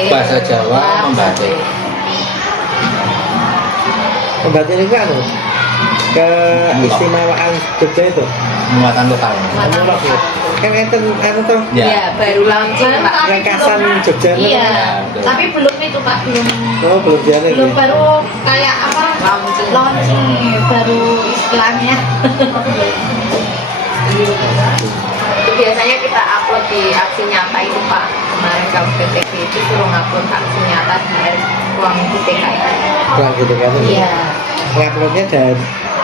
bahasa Jawa, membatik. Pembatin itu kan keistimewaan Jogja itu. Muatan lokal. Menurut ya. Kan itu tuh Ya. Iya, baru launching Pak. ringkasan Jogja itu. Iya, betul. tapi belum itu Pak, belum Oh, belum dia nih. belum baru kayak apa launching baru istilahnya. Itu biasanya kita upload di aksi nyata itu Pak. Kemarin kalau PTG itu suruh ngupload aksi nyata di ruang GTK itu. Kurang gitu kan. Iya. Nguploadnya dari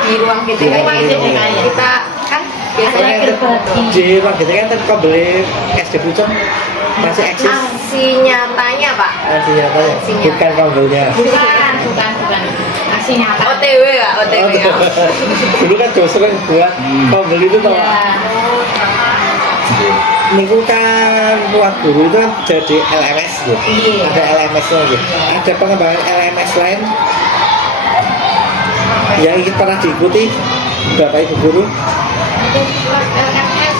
Di ruang GTK Ruang itu GTK. kita kan biasanya Ada kita berbagi. di ruang gitu kan kau beli SD Pucung masih eksis. aksi nyatanya Pak. Aslinya apa ya? Aksinya. Bukan kabelnya. Bukan aksi nyata. OTW Kak, OTW ya. Dulu kan jauh sering buat kabel itu tau. Iya. Niku kan buat guru itu kan jadi LMS gitu. Iya. Ada LMS-nya gitu. Ada pengembangan LMS lain yang pernah diikuti Bapak Ibu guru. LMS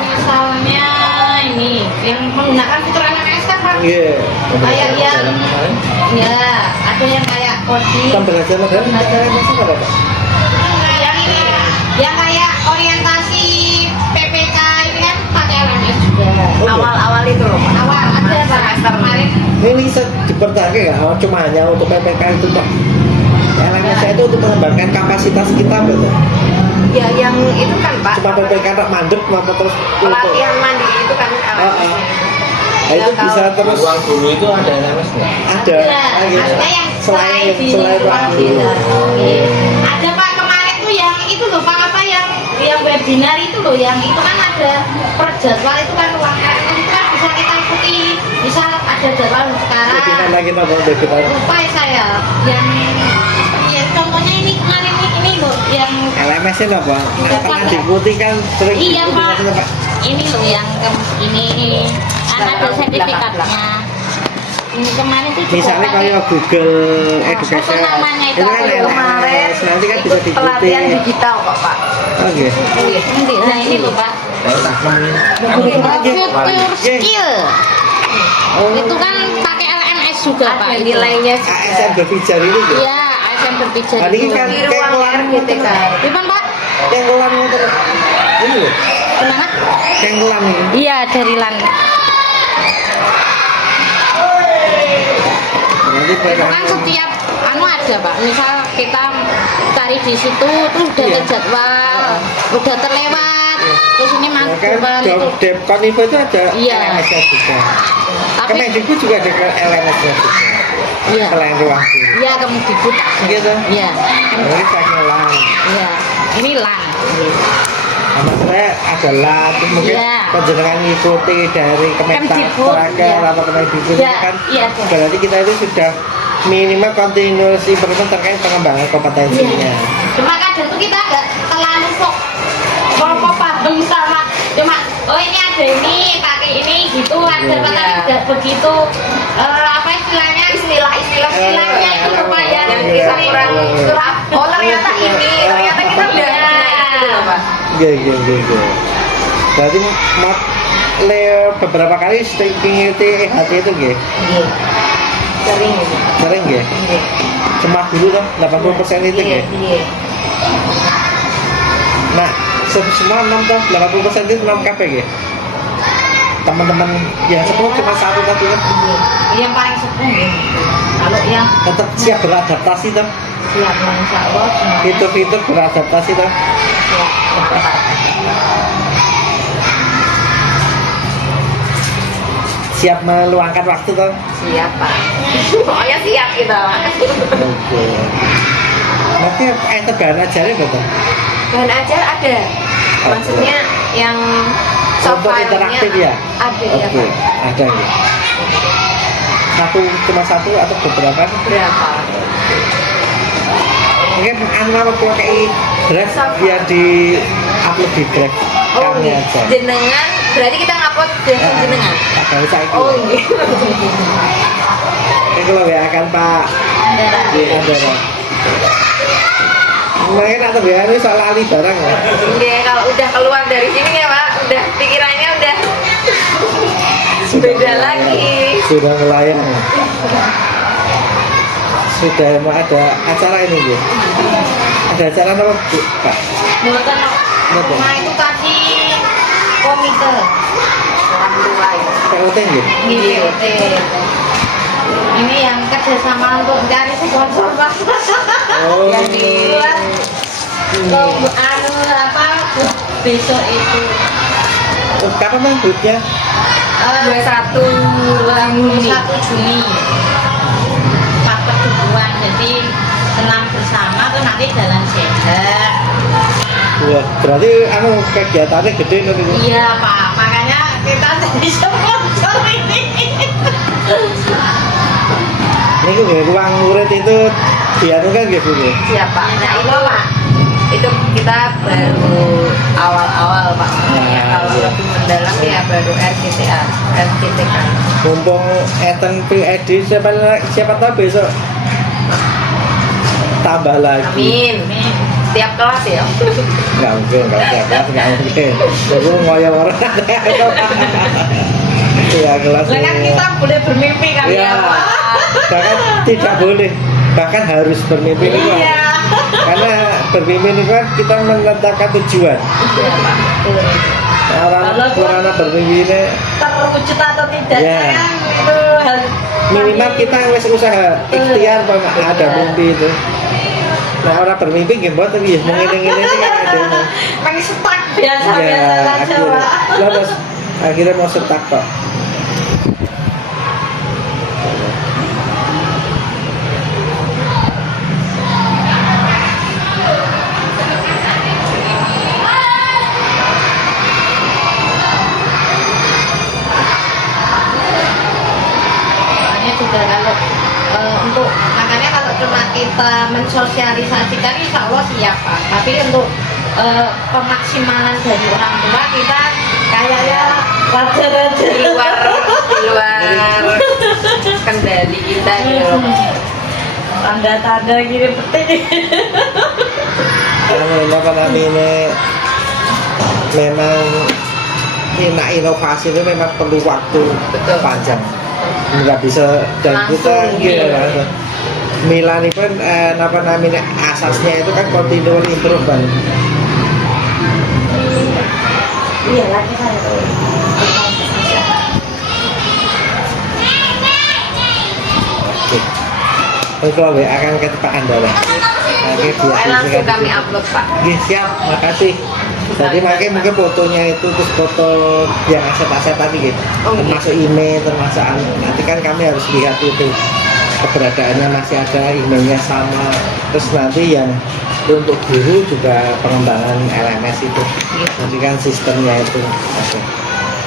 misalnya ini yang menggunakan fitur LMS kan Pak. Iya. Kayak yang ya ada yang kayak coding. Pembelajaran modern pelajaran itu apa Pak? Yang ini yang kayak orientasi PPK ini kan pakai LMS juga. Awal-awal itu loh Pak. Awal ada Pak Semester kemarin. Ini bisa dipertahankan nggak? Oh, cuma hanya untuk PPK itu Pak. LMS itu untuk mengembangkan kapasitas kita betul. Ya yang itu kan Pak. Cuma PPK tak mandek apa terus untuk Pelatihan mandiri itu kan LMS. Nah, itu bisa terus Ruang guru itu ada LMS nggak? ada. Ada, maksudnya yang selain di selain ruang ruang guru. guru. Ada Pak kemarin tuh yang itu loh Pak apa yang webinar itu loh yang itu kan ada per jadwal itu kan ruang itu kan bisa kita ikuti bisa ada jadwal sekarang. Webinar lagi nonton webinar. Lupa ya saya yang ya contohnya ini kemarin ini loh yang LMS itu apa? Pernah diikuti kan sering iya diikuti, Pak maksudnya, Pak. ini loh yang ini kan ada sertifikatnya. Ini kemarin tuh juga Misalnya pakai- kayak Google Education Apa namanya itu? itu kan Kemarin LMS nanti kan bisa ikut diikuti. pelatihan digital kok Pak. Oke. Nah ini loh Pak. Iya. Future skill. Oh. Itu kan pakai LMS juga Pak. Ada nilainya juga. ASN berpijar ini ya. Iya, ASN berbicara. Nah, ini kan Di kayak ruang kolam RGTK. Gimana Pak? Kayak kolam motor. Ini loh, Gimana? kayak kolam ini. Iya dari lan. Nanti Itu kan pegang- setiap ada Pak. Misal kita cari di situ terus udah Iya. terjadwal, udah terlewat. Terus ini Ya masuk kan, Depkon itu ada Iya. LMS-nya juga. Tapi Kemendikbud juga ada LMS-nya juga. iya. Selain ruang guru. Iya Kemendikbud. Gitu. Iya. Ini saya lan. Iya. Ini lan. Sama saya adalah terus mungkin Iya. penjenengan ngikuti dari Kementerian Kemdikbud, Terakhir iya. atau Kemendikbud Iya, itu kan iya. berarti kita itu sudah minimal continuous improvement terkait pengembangan kompetensinya. Cuma kadang tuh kita agak terlalu kok apa paham sama cuma oh ini ada ini pakai ini gitu ada apa tapi tidak begitu apa istilahnya istilahnya itu lumayan Yang kita iya. kurang oh ternyata ini ternyata kita udah gitu loh Pak. Gitu. Berarti mat Leo beberapa kali ngikuti EHT itu gitu. Sering gitu. Sering gitu. Cemas dulu dong 80% itu Iya, gitu. iya. Nah, semua 6 tuh 80% itu 6 KB gitu. Teman-teman yang sepuh cuma satu tadi kan. Yang paling sepuh ya. Kalau yang Tetap siap beradaptasi tuh. siap insya Allah semuanya Fitur-fitur beradaptasi tuh. siap. Siap meluangkan waktu tuh. Siap Pak. Pokoknya siap kita Pak. Oke. Nanti bahan ajarnya betul. Bahan ajar ada. Maksudnya yang soft Untuk file-nya interaktif ya? ada ya Oke, Pak. ada ya. Cuma satu atau beberapa? Berapa? Mungkin anu waktu kayak drive Sama. biar di upload di drive kami aja. Jenengan berarti kita ngupload dengan jenengan. Agak usah itu. Oh iya. Ini kalau ya kan Pak Andara. Mungkin atau biar ini soal lali barang ya. Iya, kalau udah keluar dari sini ya Pak, udah pikirannya udah beda lagi. Sudah melayang. Sudah mau ada acara ini ya. Ada acara apa Bu, Pak? Mboten Mboten. nah itu tadi komite Orang tua ya. POT ya? GPOT ini yang kerjasama untuk mencari sponsor Pak. Oh. Yang di anu apa besok itu Kapan Bang booth-nya? 21 Juni pas pertemuan jadi senam bersama tuh nanti jalan sehat. Wah, berarti anu kegiatannya gede nih itu. Iya Pak, makanya kita jadi sponsor ini. Ini gue ruang murid itu dianukan gitu nih. Siapa? Nah itu Pak, itu kita baru awal-awal Pak. Nah, Kalau iya. lebih mendalam ya baru RGTK. Mumpung Ethan PED siapa tahu besok tambah lagi. Amin. Tiap kelas ya. Nggak mungkin kalau tiap kelas nggak mungkin. Jadi ngoyo orang. Iya kelas. Lah kan kita boleh bermimpi kan Iya. ya Pak. Bahkan tidak boleh, bahkan harus bermimpi nih Pak. Iya. Karena bermimpi ini kan kita menetapkan tujuan. Iya Pak. Orang kurang bermimpi ini Terwujud atau tidak Iya. kan itu hal minimal kita wis usaha ikhtiar Pak ada mimpi itu. Nah orang bermimpi gak buat tapi mau ngene-ngene ini kan ada yang mau. pengen stuck biasa Iya, saja Pak. akhirnya mau setak Pak. Soalnya juga kalau untuk makanya kalau cuma kita mensosialisasikan insya Allah siap Pak. Tapi untuk pemaksimalan dari orang tua kita kayaknya wajar-wajar Di luar kendali kita gitu loh. tanda-tanda gini penting. Karena apa namanya memang inovasi itu memang perlu waktu Betul. panjang. nggak bisa dan kita Langsung, iya iya. langsung. Milan itu kan apa namanya asasnya itu kan continual improvement. Iya lagi saya tuh. Oke. Terus kalau WA akan ke tempat Anda lah. Oke, biar Langsung kami upload Pak. Oke, siap, makasih. Jadi makanya mungkin fotonya itu terus foto yang aset-aset tadi gitu. Oh, iya. Termasuk email, termasuk nanti kan kami harus lihat itu keberadaannya masih ada, emailnya sama. Terus nanti yang untuk guru juga pengembangan LMS itu. Nanti kan sistemnya itu. Oke.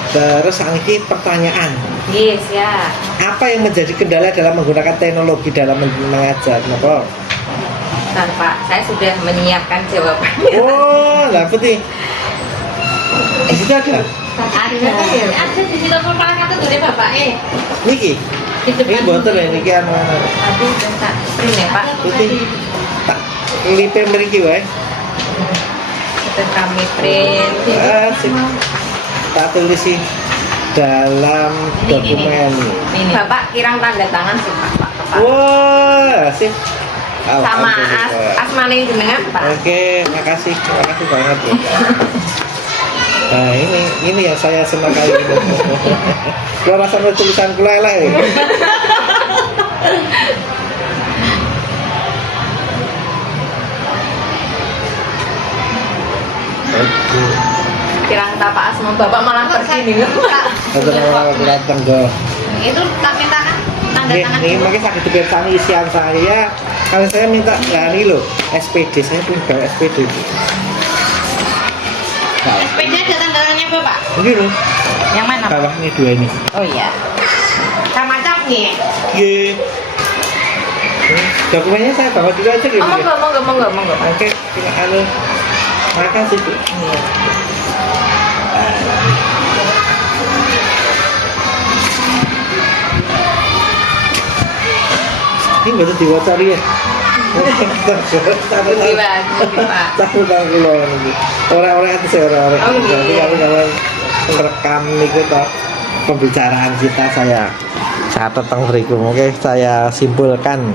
Terus ini pertanyaan, Yes ya. apa yang menjadi kendala dalam menggunakan teknologi dalam mengajar? Kenapa? Bentar Pak, saya sudah menyiapkan jawabannya. Oh, lah putih. Di situ ada. Ada di situ pulpen kata dari bapak Niki. di Ini depan. botol ya niki anu. Tadi bentar, ini ya Pak. Putih. Tak lipe mriki wae. Sudah kami print. Sip. Tak tulis sih dalam dokumen. Ini Bapak kirang tanda tangan sih Pak. Wah, sip. Sama Alhamdulillah. asmane jenengan Pak. Oke, makasih banget ya. Nah ini yang saya senang kali ini. Kalau rasa tulisan kula lah ya. Oke. Kirang tapak asma Bapak malah pergi nih. Betul betul tenggo. Itu tak minta kan tanda tangan Ini dulu. mungkin sakit dipirsani isian saya. Kalau saya minta, nah ini loh, SPD, saya punya SPD. Nah, SPD ada tanda tangannya Bapak? ini loh, Yang mana Pak? bawah ini dua ini. Oh iya. Sama capnya. Ye. Dokumennya saya bawa dulu aja gitu. Monggo. Oke, kita anu. Makasih Bu. Ini betul diwacari ya. Pundi Pak. Tahu kulo ini. Orang-orang itu saya orang-orang. Oh, iya. Jadi kalau merekam itu toh pembicaraan kita saya catat tentang beriku. Oke, saya simpulkan